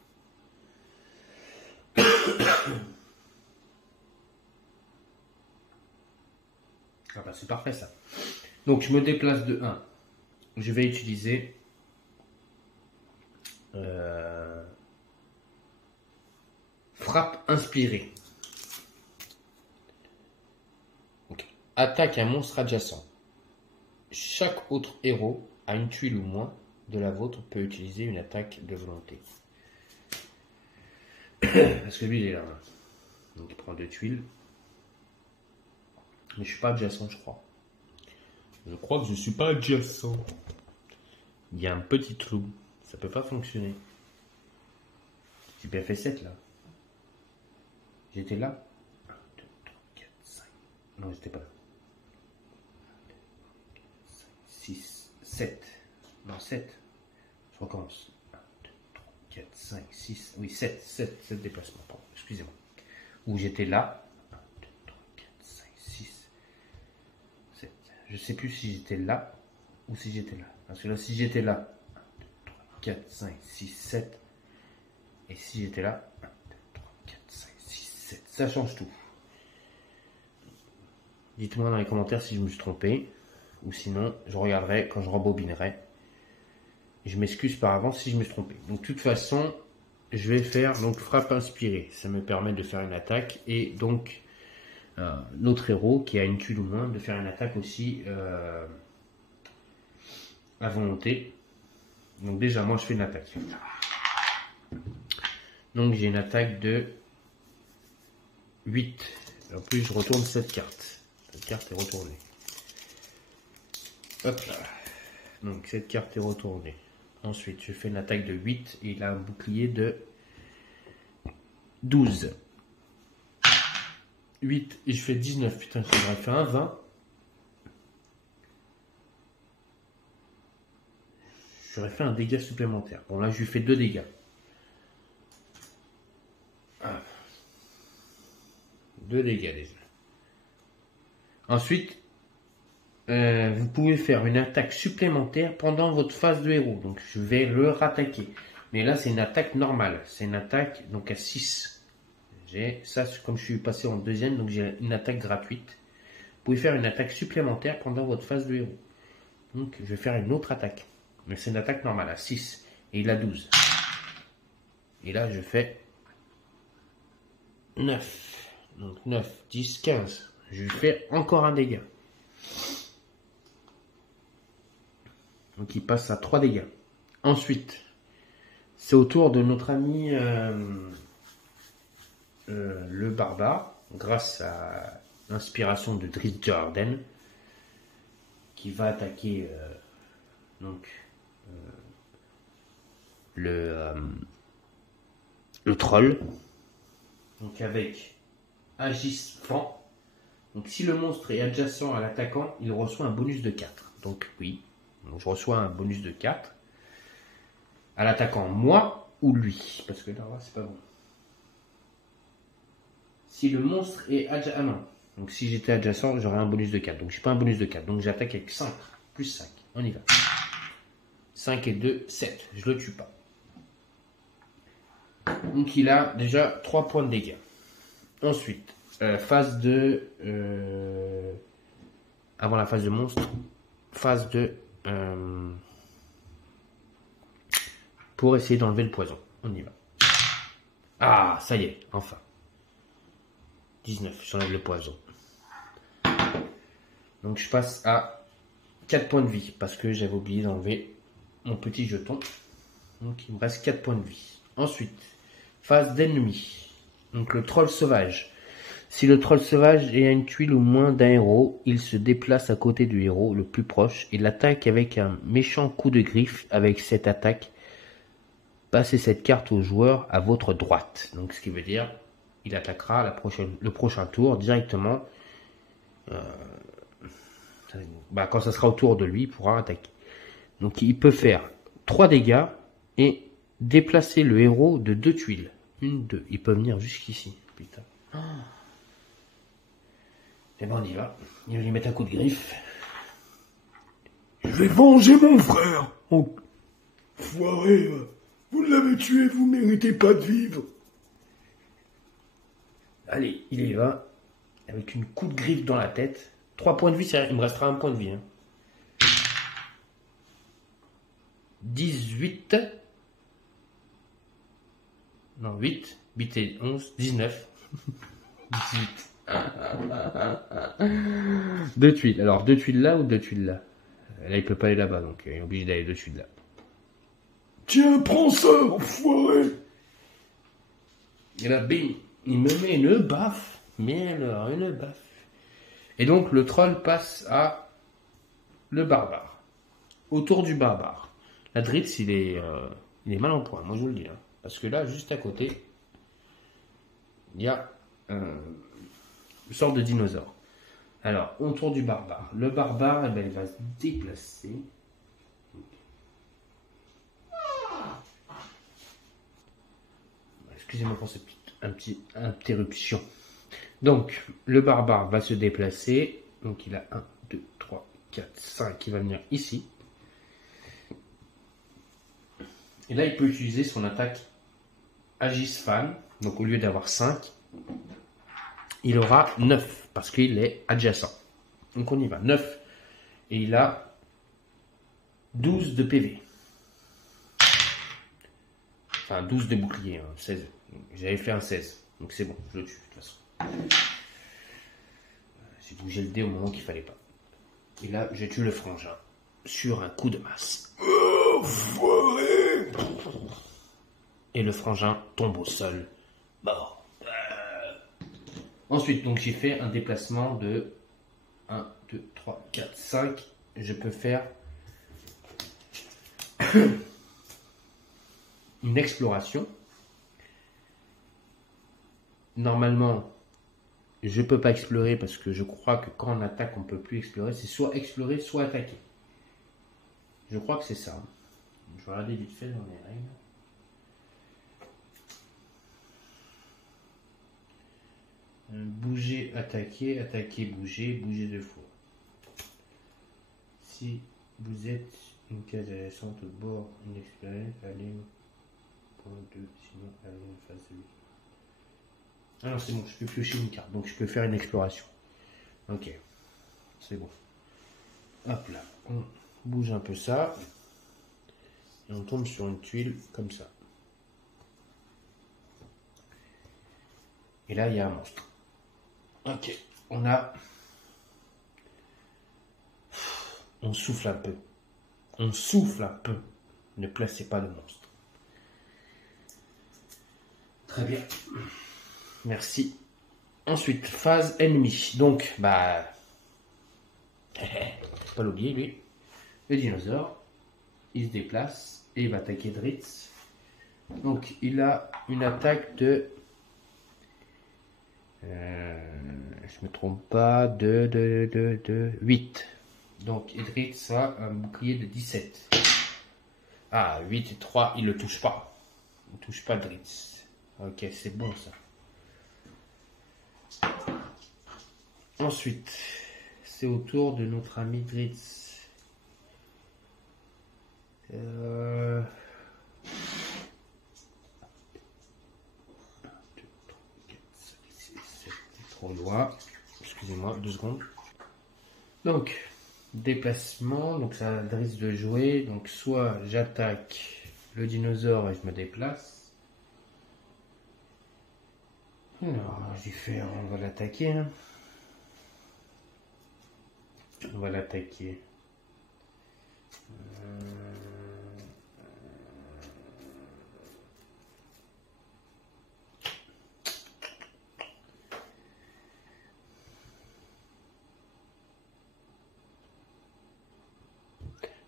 Ah bah c'est parfait ça. Donc je me déplace de 1. Je vais utiliser frappe inspirée. Okay. Attaque un monstre adjacent. Chaque autre héros à une tuile ou moins de la vôtre peut utiliser une attaque de volonté. Parce que lui il est là. Donc il prend 2 tuiles. Mais je suis pas adjacent, je crois. Je crois que je suis pas adjacent. Il y a un petit trou. Ça peut pas fonctionner. J'ai bien fait 7 là. J'étais là. 1, 2, 3, 4, 5. Non, j'étais pas là. 5, 6, 7. Non, 7. Je recommence. 1, 2, 3, 4, 5, 6. Oui, 7 déplacements. Pardon, excusez-moi. Où j'étais là. 1, 2, 3, 4, 5, 6, 7. Je sais plus si j'étais là ou si j'étais là. Parce que là, si j'étais là. 1, 2, 3, 4, 5, 6, 7. Et si j'étais là. 1, 2, 3, 4, 5, 6, 7. Ça change tout. Dites-moi dans les commentaires si je me suis trompé. Ou sinon, je regarderai quand je rembobinerai. Je m'excuse par avance si je me suis trompé. Donc, de toute façon, je vais faire donc frappe inspirée. Ça me permet de faire une attaque. Et donc, notre héros qui a une tuile ou moins, de faire une attaque aussi à volonté. Donc, déjà, moi, je fais une attaque. Donc, j'ai une attaque de 8. En plus, je retourne cette carte. Cette carte est retournée. Hop là. Donc, cette carte est retournée. Ensuite, je fais une attaque de 8 et il a un bouclier de 12. 8 et je fais 19. Putain, j'aurais fait un 20. J'aurais fait un dégât supplémentaire. Bon, là, je lui fais 2 dégâts. Ah. 2 dégâts déjà. Ensuite, vous pouvez faire une attaque supplémentaire pendant votre phase de héros. Donc, je vais le rattaquer. Mais là, c'est une attaque normale. C'est une attaque donc à 6. J'ai ça, comme je suis passé en deuxième, donc j'ai une attaque gratuite. Vous pouvez faire une attaque supplémentaire pendant votre phase de héros. Donc, je vais faire une autre attaque. Mais c'est une attaque normale à 6. Et il a 12. Et là, je fais 9. Donc, 9, 10, 15. Je lui fais encore un dégât. Donc il passe à 3 dégâts. Ensuite, c'est au tour de notre ami le barbare, grâce à l'inspiration de Drizzt Do'Urden, qui va attaquer le troll. Donc avec Agisfan. Donc si le monstre est adjacent à l'attaquant, il reçoit un bonus de 4. Donc oui. Donc, je reçois un bonus de 4 à l'attaquant, moi ou lui. Parce que là, c'est pas bon. Si le monstre est adjacent. Ah non. Donc, si j'étais adjacent, j'aurais un bonus de 4. Donc, je n'ai pas un bonus de 4. Donc, j'attaque avec 5. Plus 5. On y va. 5 et 2, 7. Je le tue pas. Donc, il a déjà 3 points de dégâts. Ensuite, phase de. Avant la phase de monstre. Phase de. Pour essayer d'enlever le poison. On y va. Ah, ça y est, enfin. 19, j'enlève le poison. Donc je passe à 4 points de vie parce que j'avais oublié d'enlever mon petit jeton. Donc il me reste 4 points de vie. Ensuite, phase d'ennemi. Donc le troll sauvage. Si le troll sauvage est à une tuile ou moins d'un héros, il se déplace à côté du héros le plus proche et l'attaque avec un méchant coup de griffe. Avec cette attaque, passez cette carte au joueur à votre droite. Donc ce qui veut dire, il attaquera le prochain tour directement. Quand ça sera au tour de lui, il pourra attaquer. Donc il peut faire 3 dégâts et déplacer le héros de 2 tuiles. 1, 2. Il peut venir jusqu'ici. Putain. Et ben on y va. Il va lui mettre un coup de griffe. Je vais venger mon frère. Enfoiré, vous l'avez tué, vous méritez pas de vivre. Allez, il y va. Avec une coup de griffe dans la tête. 3 points de vie, il me restera un point de vie. Hein. 18. Non, 8. 8 et 11. 19. 18. Deux tuiles. Alors, deux tuiles là ou deux tuiles là? Là, il peut pas aller là-bas, donc il est obligé d'aller deux tuiles là. Tiens, prends ça, enfoiré. Et là, bing, il me met une baffe. Mais alors, une baffe. Et donc, le troll passe à le barbare. Autour du barbare. La Dritz, il est mal en point, moi je vous le dis. Hein. Parce que là, juste à côté, il y a une sorte de dinosaure. Alors, autour du barbare. Le barbare, eh ben, il va se déplacer. Excusez-moi pour cette petite interruption. Donc, le barbare va se déplacer. Donc, il a 1, 2, 3, 4, 5 qui va venir ici. Et là, il peut utiliser son attaque Agisfan. Donc, au lieu d'avoir 5, il aura 9 parce qu'il est adjacent. Donc, on y va. 9. Et il a 12 de PV. Enfin, 12 de bouclier. Hein, 16. J'avais fait un 16. Donc, c'est bon. Je le tue, de toute façon. J'ai bougé le dé au moment qu'il fallait pas. Et là, je tue le frangin sur un coup de masse. Et le frangin tombe au sol, mort. Ensuite, donc j'ai fait un déplacement de 1, 2, 3, 4, 5. Je peux faire une exploration. Normalement, je peux pas explorer parce que je crois que quand on attaque, on peut plus explorer. C'est soit explorer, soit attaquer. Je crois que c'est ça. Je vais regarder vite fait dans les règles. Bouger, attaquer, attaquer, bouger, bouger deux fois. Si vous êtes une case adjacente au bord inexplorée, allez point 2, sinon allez en face de lui. Ah non, c'est bon, je peux piocher une carte, donc je peux faire une exploration. Ok, c'est bon. Hop là, on bouge un peu ça. Et on tombe sur une tuile comme ça. Et là, il y a un monstre. Ok, on souffle un peu. On souffle un peu. Ne placez pas de monstre. Très bien. Merci. Ensuite, phase ennemie. Donc, pas l'oublier, lui. Le dinosaure. Il se déplace et il va attaquer Dritz. Donc, il a une attaque de... je me trompe pas, de 8. Donc, Dritz a un bouclier de 17. Ah, 8 et 3, il ne le touche pas. Il ne touche pas Dritz. Ok, c'est bon ça. Ensuite, c'est au tour de notre ami Dritz. 2, 3, 4, 5, 6, 7. Trop loin. Excusez-moi, 2 secondes. Donc, déplacement. Donc, ça risque de jouer. Donc, soit j'attaque le dinosaure et je me déplace. Alors, on va l'attaquer. Hein. On va l'attaquer.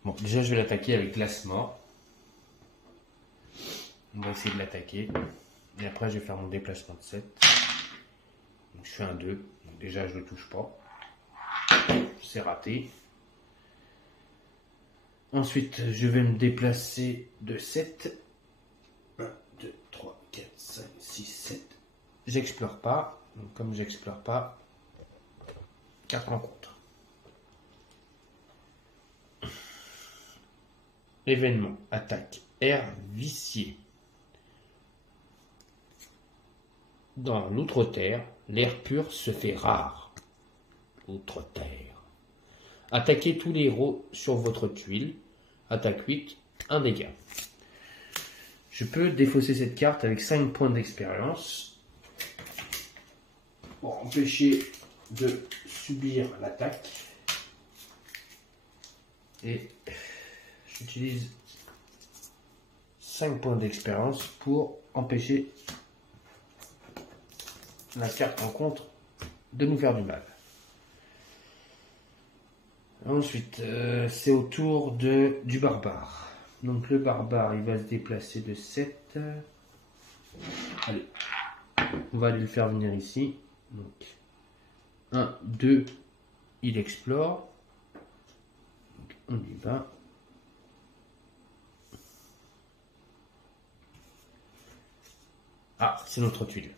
Bon, déjà, je vais l'attaquer avec glace mort. On va essayer de l'attaquer. Et après, je vais faire mon déplacement de 7. Donc, je fais un 2. Donc, déjà, je ne le touche pas. C'est raté. Ensuite, je vais me déplacer de 7. 1, 2, 3, 4, 5, 6, 7. J'explore pas. Donc, comme j'explore pas, 4 rencontres. Événement, attaque. Air vicié. Dans l'outre-terre, l'air pur se fait rare. Outre-terre. Attaquez tous les héros sur votre tuile. Attaque 8, 1 dégât. Je peux défausser cette carte avec 5 points d'expérience pour empêcher de subir l'attaque. Et j'utilise 5 points d'expérience pour empêcher la carte rencontre de nous faire du mal. Ensuite, c'est au tour du barbare. Donc le barbare, il va se déplacer de 7. Allez, on va aller le faire venir ici. Donc 1, 2, il explore. Donc, on y va. Ah, c'est notre tuile.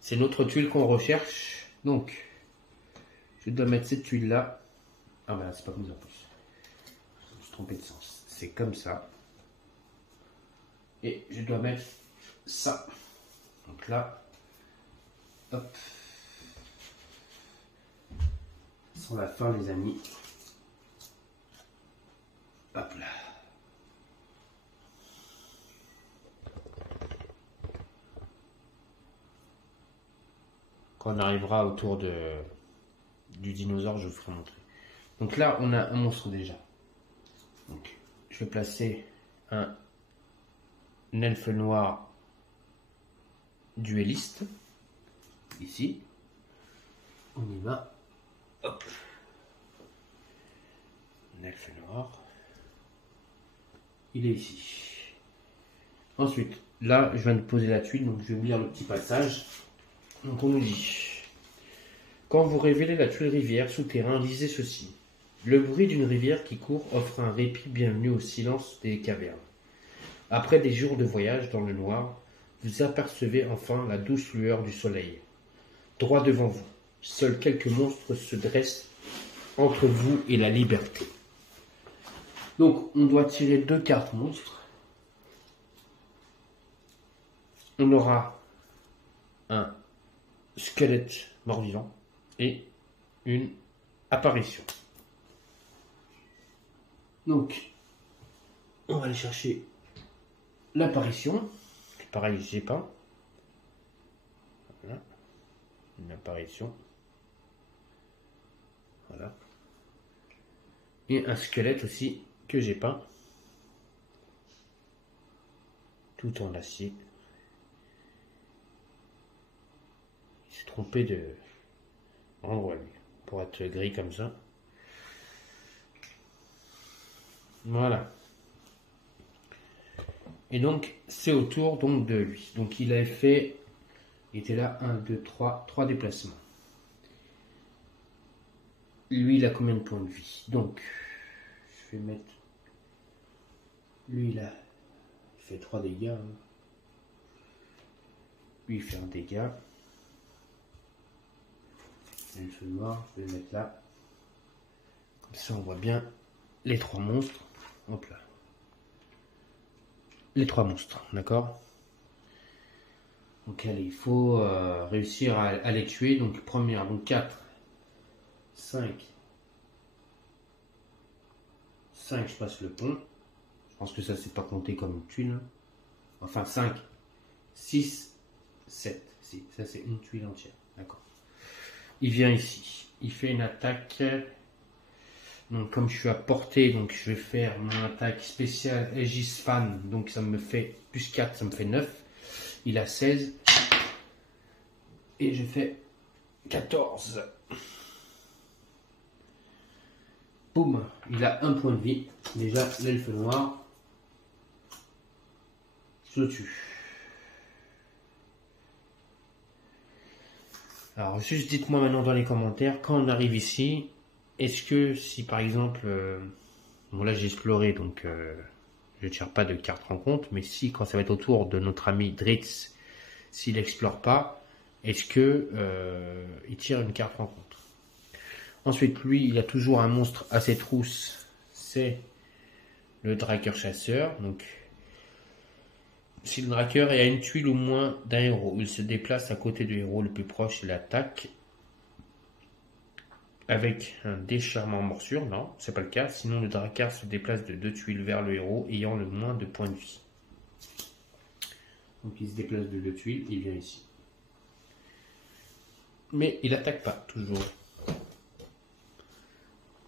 C'est notre tuile qu'on recherche. Donc, je dois mettre cette tuile là. Ah ben c'est pas comme ça en plus. Je me suis trompé de sens. C'est comme ça. Et je dois mettre ça. Donc là. Hop. Sans la fin les amis. Hop là. Quand on arrivera autour du dinosaure, je vous ferai montrer. Donc là, on a un monstre déjà. Donc, je vais placer un elfe noir duelliste. Ici. On y va. Hop. Un elfe noir. Il est ici. Ensuite, là, je viens de poser la tuile, donc je vais vous lire le petit passage. Donc on nous dit, quand vous révélez la tuile rivière souterrain, lisez ceci. Le bruit d'une rivière qui court offre un répit bienvenu au silence des cavernes. Après des jours de voyage dans le noir, vous apercevez enfin la douce lueur du soleil. Droit devant vous, seuls quelques monstres se dressent entre vous et la liberté. Donc on doit tirer 2 cartes monstres. On aura un squelette mort-vivant et une apparition. Donc, on va aller chercher l'apparition. Pareil, j'ai pas. Voilà. Une apparition. Voilà. Et un squelette aussi que j'ai pas. Tout en acier. Trompé de endroit lui, pour être gris comme ça. Voilà. Et donc c'est au tour donc de lui. Donc il avait fait, il était là 1, 2, 3 déplacements. Lui il a combien de points de vie? Donc je vais mettre lui là, il fait 3 dégâts. Lui il fait un dégât. Une feu noir, je vais le mettre là. Comme ça on voit bien les 3 monstres. Hop là. Les 3 monstres, d'accord? Donc allez, il faut réussir à les tuer. Donc première, donc 4, 5. 5, je passe le pont. Je pense que ça c'est pas compté comme une tuile. Enfin 5, 6, 7. Si, ça c'est une tuile entière, d'accord. Il vient ici, il fait une attaque. Donc comme je suis à portée, donc je vais faire mon attaque spéciale Aegis Fan. Donc ça me fait plus 4, ça me fait 9. Il a 16. Et je fais 14. Boum, il a 1 point de vie. Déjà l'elfe noir. Je le tue. Alors, juste dites-moi maintenant dans les commentaires, quand on arrive ici, est-ce que si par exemple, bon là j'ai exploré, donc je ne tire pas de carte rencontre, mais si quand ça va être au tour de notre ami Dritz, s'il n'explore pas, est-ce que il tire une carte rencontre? Ensuite, lui, il a toujours un monstre à ses trousses, c'est le drakkar chasseur. Donc, si le drakkar est à une tuile ou moins d'un héros, il se déplace à côté du héros le plus proche et l'attaque avec un déchirement morsure. Non, c'est pas le cas. Sinon, le drakkar se déplace de 2 tuiles vers le héros ayant le moins de points de vie. Donc, il se déplace de 2 tuiles, il vient ici. Mais il attaque pas, toujours.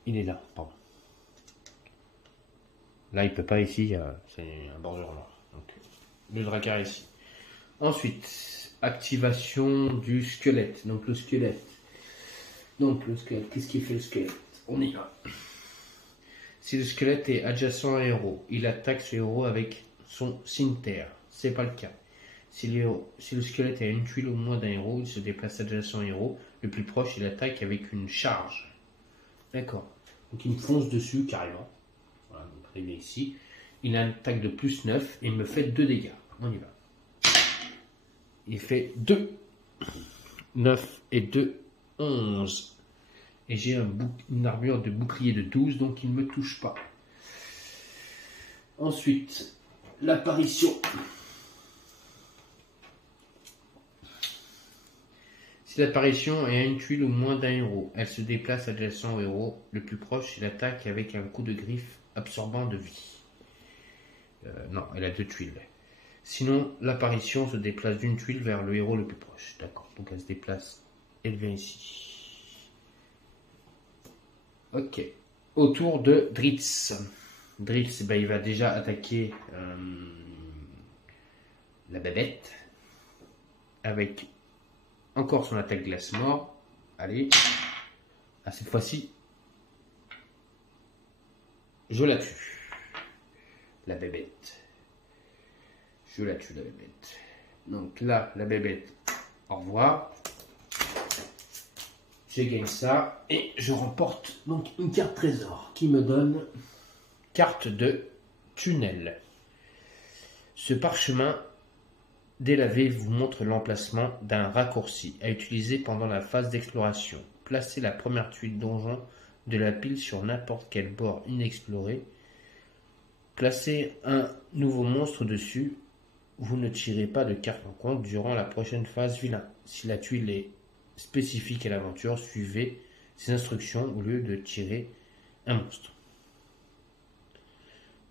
Il est là, pardon. Là, il peut pas ici, c'est un bordure noir. Donc, le drakkar est ici. Ensuite, activation du squelette. Donc, le squelette. Qu'est-ce qu'il fait le squelette? On y va. Si le squelette est adjacent à un héros, il attaque ce héros avec son cimeterre. C'est pas le cas. Si le squelette est à une tuile au moins d'un héros, il se déplace adjacent à un héros. Le plus proche, il attaque avec une charge. D'accord. Donc il me fonce dessus carrément. Voilà, donc il est ici. Il a une attaque de plus 9 et il me fait 2 dégâts. On y va. Il fait 2. 9 et 2, 11. Et j'ai une armure de bouclier de 12, donc il ne me touche pas. Ensuite, l'apparition. Si l'apparition est à une tuile ou moins d'un héros, elle se déplace adjacent au héros le plus proche et l'attaque avec un coup de griffe absorbant de vie. Non, elle a 2 tuiles. Sinon, l'apparition se déplace d'une tuile vers le héros le plus proche. D'accord, donc elle se déplace, elle vient ici. Ok. Autour de Dritz. Dritz, il va déjà attaquer la bébête avec encore son attaque glace mort. Allez. Ah, cette fois-ci, je la tue. La bébête. Je la tue, la bébête. Donc là, la bébête, au revoir. Je gagne ça. Et je remporte donc une carte trésor qui me donne carte de tunnel. Ce parchemin délavé vous montre l'emplacement d'un raccourci à utiliser pendant la phase d'exploration. Placez la première tuile donjon de la pile sur n'importe quel bord inexploré. Placez un nouveau monstre dessus. Vous ne tirez pas de carte en compte durant la prochaine phase vilain. Si la tuile est spécifique à l'aventure, suivez ces instructions au lieu de tirer un monstre.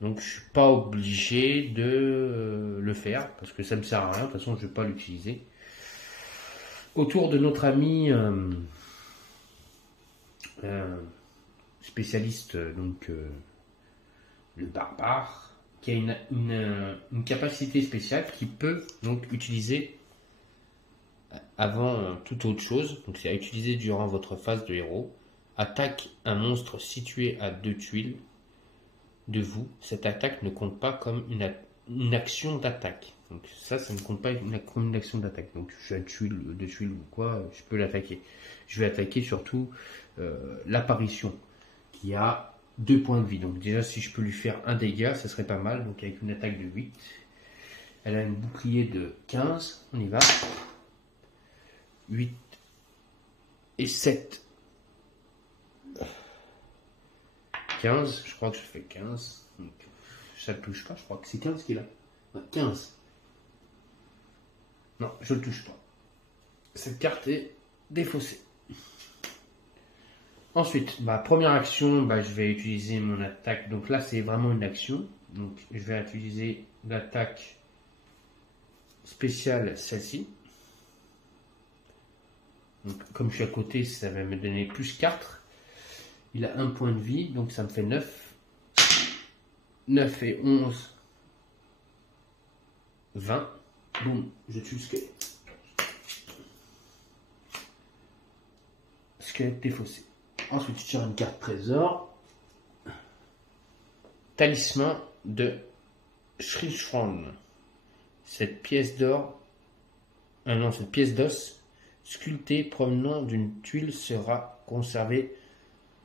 Donc je ne suis pas obligé de le faire parce que ça ne me sert à rien. De toute façon, je ne vais pas l'utiliser. Autour de notre ami spécialiste, donc le barbare, qui a une capacité spéciale qui peut donc utiliser avant toute autre chose. Donc c'est à utiliser durant votre phase de héros. Attaque un monstre situé à 2 tuiles de vous. Cette attaque ne compte pas comme une action d'attaque. Donc ça ne compte pas comme une action d'attaque. Donc je suis à 2 tuiles ou quoi, je peux l'attaquer. Je vais attaquer surtout l'apparition qui a 2 points de vie. Donc déjà si je peux lui faire un dégât, ça serait pas mal. Donc avec une attaque de 8. Elle a une bouclier de 15. On y va. 8 et 7. 15, je crois que je fais 15. Donc, ça ne touche pas, je crois que c'est 15 qu'il a. Ouais, 15. Non, je ne le touche pas. Cette carte est défaussée. Ensuite, première action, je vais utiliser mon attaque. Donc là, c'est vraiment une action. Donc je vais utiliser l'attaque spéciale, celle-ci. Donc, comme je suis à côté, ça va me donner plus 4. Il a 1 point de vie, donc ça me fait 9. 9 et 11. 20. Boum, je tue le squelette. Squelette défaussé. Ensuite, je tire une carte trésor. Talisman de Shrishron. Cette pièce d'or, cette pièce d'os sculptée provenant d'une tuile sera conservée.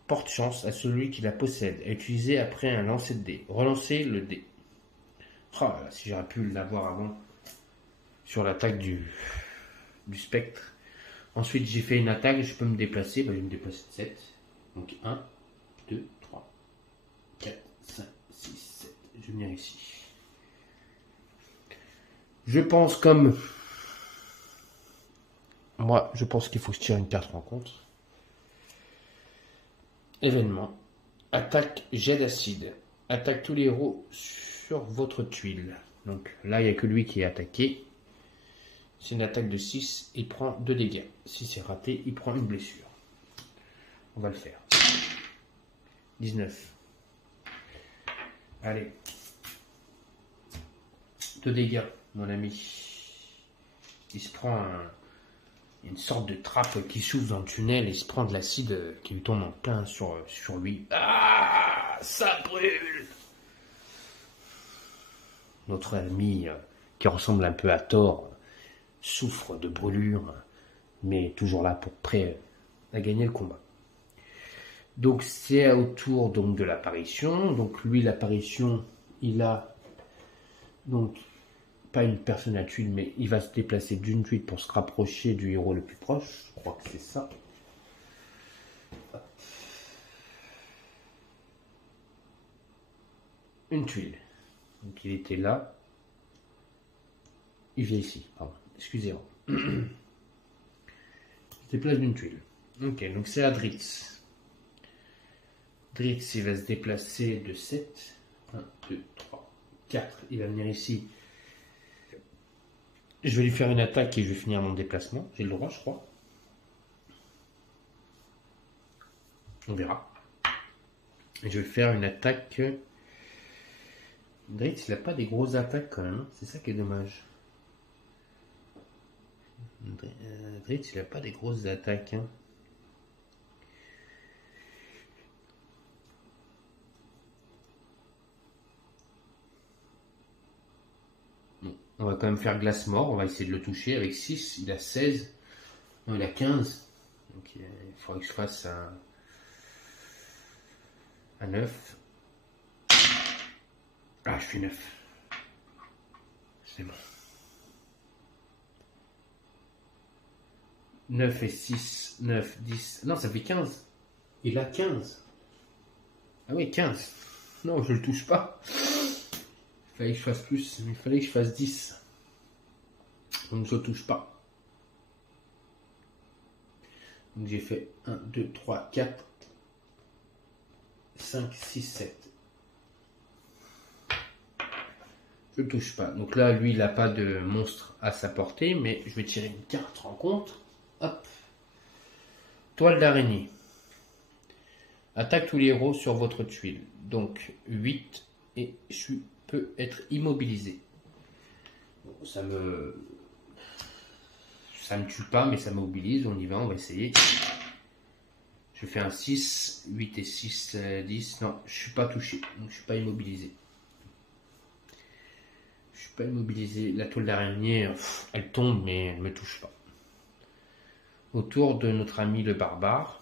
Porte chance à celui qui la possède, à utiliser après un lancer de dés. Relancez le dé. Oh là là, si j'aurais pu l'avoir avant sur l'attaque du spectre. Ensuite, j'ai fait une attaque, je peux me déplacer. Je vais me déplacer de 7. Donc 1, 2, 3, 4, 5, 6, 7. venir ici. Je pense comme... Moi, je pense qu'il faut que je tire une carte rencontre. Événement. Attaque jet d'acide. Attaque tous les héros sur votre tuile. Donc là, il n'y a que lui qui est attaqué. C'est une attaque de 6, il prend 2 dégâts. Si c'est raté, il prend une blessure. On va le faire. 19. Allez. 2 dégâts, mon ami. Il se prend une sorte de trappe qui s'ouvre dans le tunnel et il se prend de l'acide qui lui tombe en plein sur lui. Ah, ça brûle! Notre ami, qui ressemble un peu à Thor, souffre de brûlure, mais toujours là pour prêt à gagner le combat. Donc c'est au tour donc de l'apparition. Donc lui, l'apparition, il a donc pas une personne à tuile, mais il va se déplacer d'une tuile pour se rapprocher du héros le plus proche. Je crois que c'est ça. Une tuile. Donc il était là. Il vient ici, pardon. Excusez-moi. Il se déplace d'une tuile. Ok, donc c'est à Dritz. Dritz, il va se déplacer de 7. 1, 2, 3, 4. Il va venir ici. Je vais lui faire une attaque et je vais finir mon déplacement. J'ai le droit, je crois. On verra. Et je vais faire une attaque. Dritz, il n'a pas des grosses attaques quand même. C'est ça qui est dommage. Dritz, il n'a pas des grosses attaques. Hein. Bon, on va quand même faire glace mort. On va essayer de le toucher. Avec 6, il a 16. Non, il a 15. Donc il faudrait que je fasse un 9. Ah, je fais 9. C'est bon. 9 et 6, 9, 10. Non, ça fait 15. Il a 15. Ah oui, 15. Non, je le touche pas. Il fallait que je fasse plus, mais il fallait que je fasse 10. Donc je le touche pas. Donc j'ai fait 1, 2, 3, 4, 5, 6, 7. Je ne touche pas. Donc là, lui, il n'a pas de monstre à sa portée, mais je vais tirer une carte rencontre. Hop. Toile d'araignée. Attaque tous les héros sur votre tuile. Donc 8 et je peux être immobilisé. Bon, ça me tue pas, mais ça m'mobilise. On y va, on va essayer. Je fais un 6, 8 et 6, 10. Non, je suis pas touché, donc je suis pas immobilisé. Je suis pas immobilisé. La toile d'araignée, elle tombe, mais elle ne me touche pas. Autour de notre ami le barbare,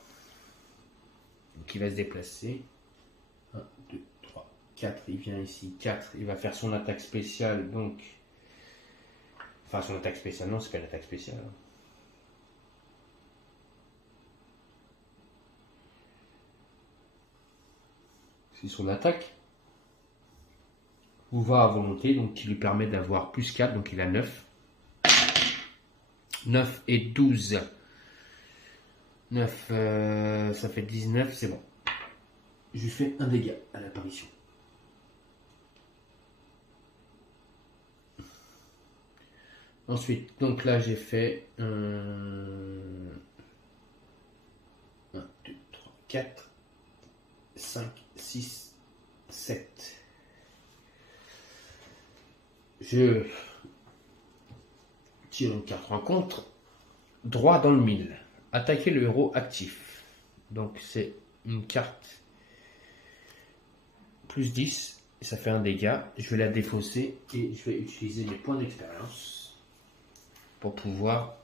qui va se déplacer. 1, 2, 3, 4. Il vient ici. 4. Il va faire son attaque spéciale. Donc, enfin, son attaque spéciale. Non, c'est pas une attaque spéciale. C'est son attaque. Ou va à volonté, donc qui lui permet d'avoir plus 4. Donc, il a 9. 9 et 12. 9, ça fait 19, c'est bon. Je lui fais un dégât à l'apparition. Ensuite, donc là j'ai fait 1, 2, 3, 4, 5, 6, 7. Je tire une carte rencontre. Droit dans le mille. Attaquer le héros actif. Donc c'est une carte plus 10. Et ça fait un dégât. Je vais la défausser et je vais utiliser mes points d'expérience pour pouvoir.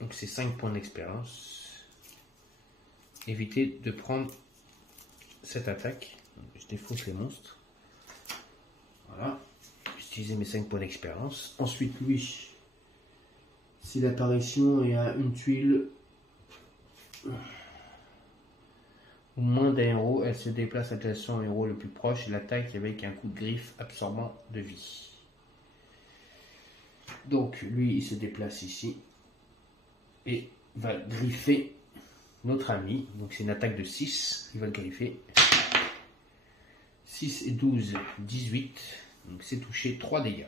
Donc c'est 5 points d'expérience. Éviter de prendre cette attaque. Donc, je défausse les monstres. Voilà. Utiliser mes 5 points d'expérience. Ensuite, lui, si l'apparition est à une tuile, ou moins d'un héros, elle se déplace à son héros le plus proche et l'attaque avec un coup de griffe absorbant de vie. Donc lui il se déplace ici et va griffer notre ami. Donc c'est une attaque de 6, il va le griffer. 6 et 12, 18. Donc c'est touché 3 dégâts.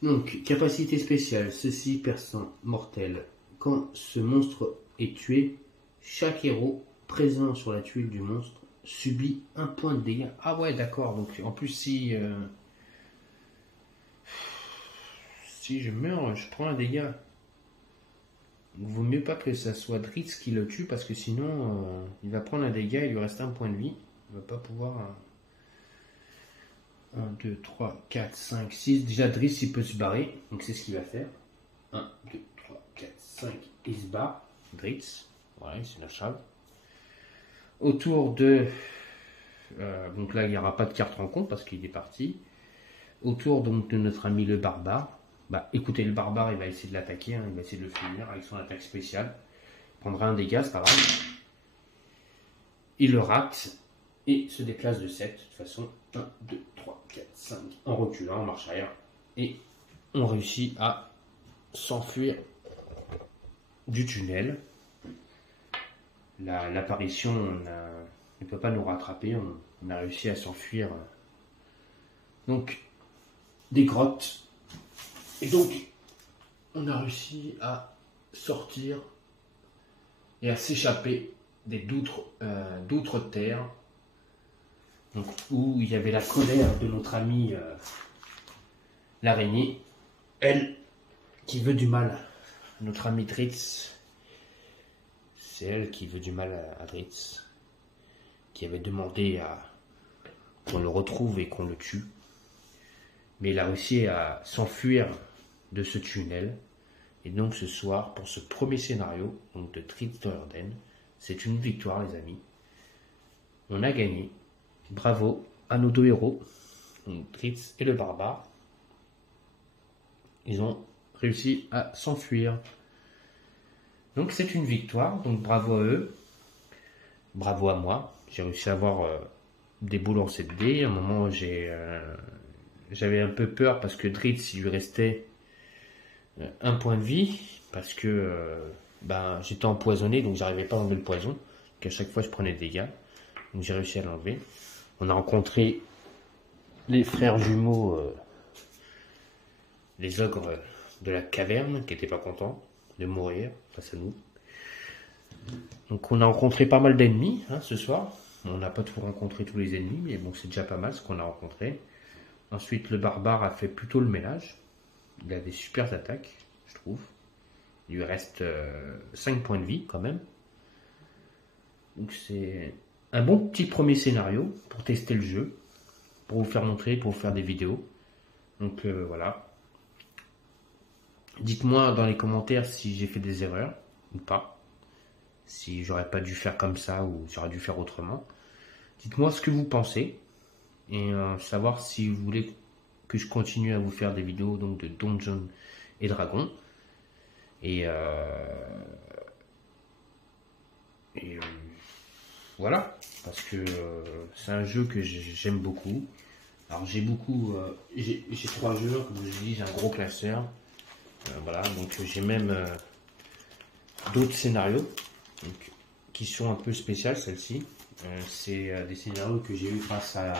Donc, capacité spéciale, ceci perçant mortel. Quand ce monstre est tué, chaque héros présent sur la tuile du monstre subit un point de dégâts. Ah ouais, d'accord. Donc, en plus, si je meurs, je prends un dégât. Il vaut mieux pas que ça soit Dritz qui le tue, parce que sinon, il va prendre un dégât, il lui reste un point de vie. Il va pas pouvoir... 1, 2, 3, 4, 5, 6. Déjà, Dritz, il peut se barrer. Donc, c'est ce qu'il va faire. 1, 2, 3, 4, 5. Il se barre. Dritz. Voilà, il se lâchable. Autour de... donc là, il n'y aura pas de carte rencontre parce qu'il est parti. Autour donc, de notre ami le barbare. Bah, écoutez, le barbare, il va essayer de l'attaquer. Hein, il va essayer de le finir avec son attaque spéciale. Il prendra un dégât, c'est pas grave. Il le rate. Et se déplace de 7, de toute façon, 1, 2, 3, 4, 5, en reculant, en marche arrière. Et on réussit à s'enfuir du tunnel. L'apparition ne peut pas nous rattraper, on a réussi à s'enfuir donc des grottes. Et donc, on a réussi à sortir et à s'échapper des d'autres terres. Donc, où il y avait la colère de notre amie l'araignée, elle qui veut du mal à notre amie Dritz. C'est elle qui veut du mal à Dritz, qui avait demandé qu'on le retrouve et qu'on le tue. Mais il a réussi à s'enfuir de ce tunnel. Et donc ce soir, pour ce premier scénario donc de Dritz Do'Urden, c'est une victoire les amis. On a gagné. Bravo à nos deux héros, Dritz et le barbare. Ils ont réussi à s'enfuir. Donc c'est une victoire, donc bravo à eux. Bravo à moi. J'ai réussi à avoir des boules en 7D. À un moment, j'avais un peu peur parce que Dritz, il lui restait un point de vie. Parce que j'étais empoisonné, donc j'arrivais pas à enlever le poison. Donc à chaque fois, je prenais des dégâts. Donc j'ai réussi à l'enlever. On a rencontré les frères jumeaux, les ogres de la caverne, qui n'étaient pas contents de mourir face à nous. Donc on a rencontré pas mal d'ennemis ce soir. On n'a pas tout rencontré tous les ennemis, mais bon, c'est déjà pas mal ce qu'on a rencontré. Ensuite, le barbare a fait plutôt le ménage. Il a des super attaques, je trouve. Il lui reste 5 points de vie quand même. Donc c'est un bon petit premier scénario pour tester le jeu, pour vous faire montrer, pour vous faire des vidéos. Donc voilà. Dites-moi dans les commentaires si j'ai fait des erreurs ou pas. Si j'aurais pas dû faire comme ça ou j'aurais dû faire autrement. Dites-moi ce que vous pensez. Et savoir si vous voulez que je continue à vous faire des vidéos donc de Donjons et Dragons. Et voilà, parce que c'est un jeu que j'aime beaucoup. Alors j'ai beaucoup, j'ai 3 jeux, comme je dis, j'ai un gros classeur. Voilà, donc j'ai même d'autres scénarios donc, qui sont un peu spéciaux, celle-ci. C'est des scénarios que j'ai eu grâce à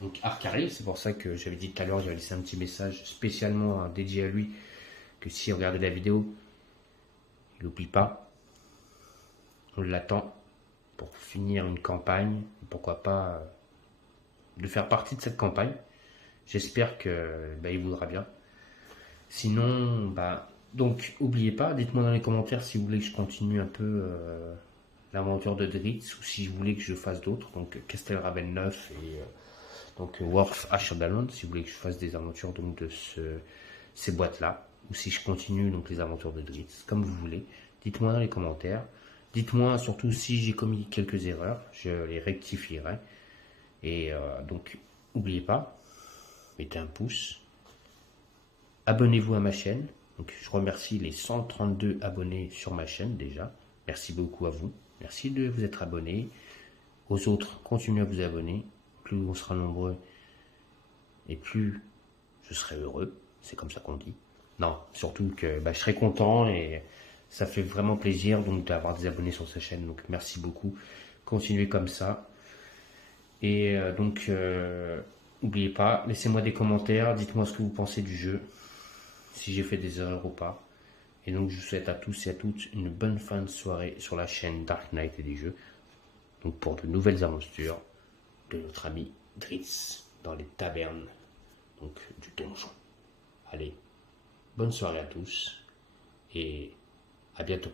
donc Arcari, c'est pour ça que j'avais dit tout à l'heure, j'avais laissé un petit message spécialement dédié à lui, que s'il regardait la vidéo, il n'oublie pas, on l'attend pour finir une campagne, pourquoi pas de faire partie de cette campagne. J'espère que il voudra bien. Sinon, donc n'oubliez pas, dites-moi dans les commentaires si vous voulez que je continue un peu l'aventure de Dritz ou si vous voulez que je fasse d'autres, donc Castelraven 9 et donc Worf Asherdalon, si vous voulez que je fasse des aventures donc de ces boîtes-là, ou si je continue donc les aventures de Dritz, comme vous voulez. Dites-moi dans les commentaires. Dites-moi surtout si j'ai commis quelques erreurs, je les rectifierai. Et donc, n'oubliez pas, mettez un pouce, abonnez-vous à ma chaîne. Donc, je remercie les 132 abonnés sur ma chaîne déjà. Merci beaucoup à vous. Merci de vous être abonnés. Aux autres, continuez à vous abonner. Plus on sera nombreux et plus je serai heureux. C'est comme ça qu'on dit. Non, surtout que je serai content et ça fait vraiment plaisir donc d'avoir des abonnés sur cette chaîne. Donc merci beaucoup. Continuez comme ça. Et n'oubliez pas, laissez-moi des commentaires. Dites-moi ce que vous pensez du jeu. Si j'ai fait des erreurs ou pas. Et donc je vous souhaite à tous et à toutes une bonne fin de soirée sur la chaîne Dark Knight et des jeux. Donc pour de nouvelles aventures de notre ami Dritz dans les tavernes donc du donjon. Allez, bonne soirée à tous et à bientôt.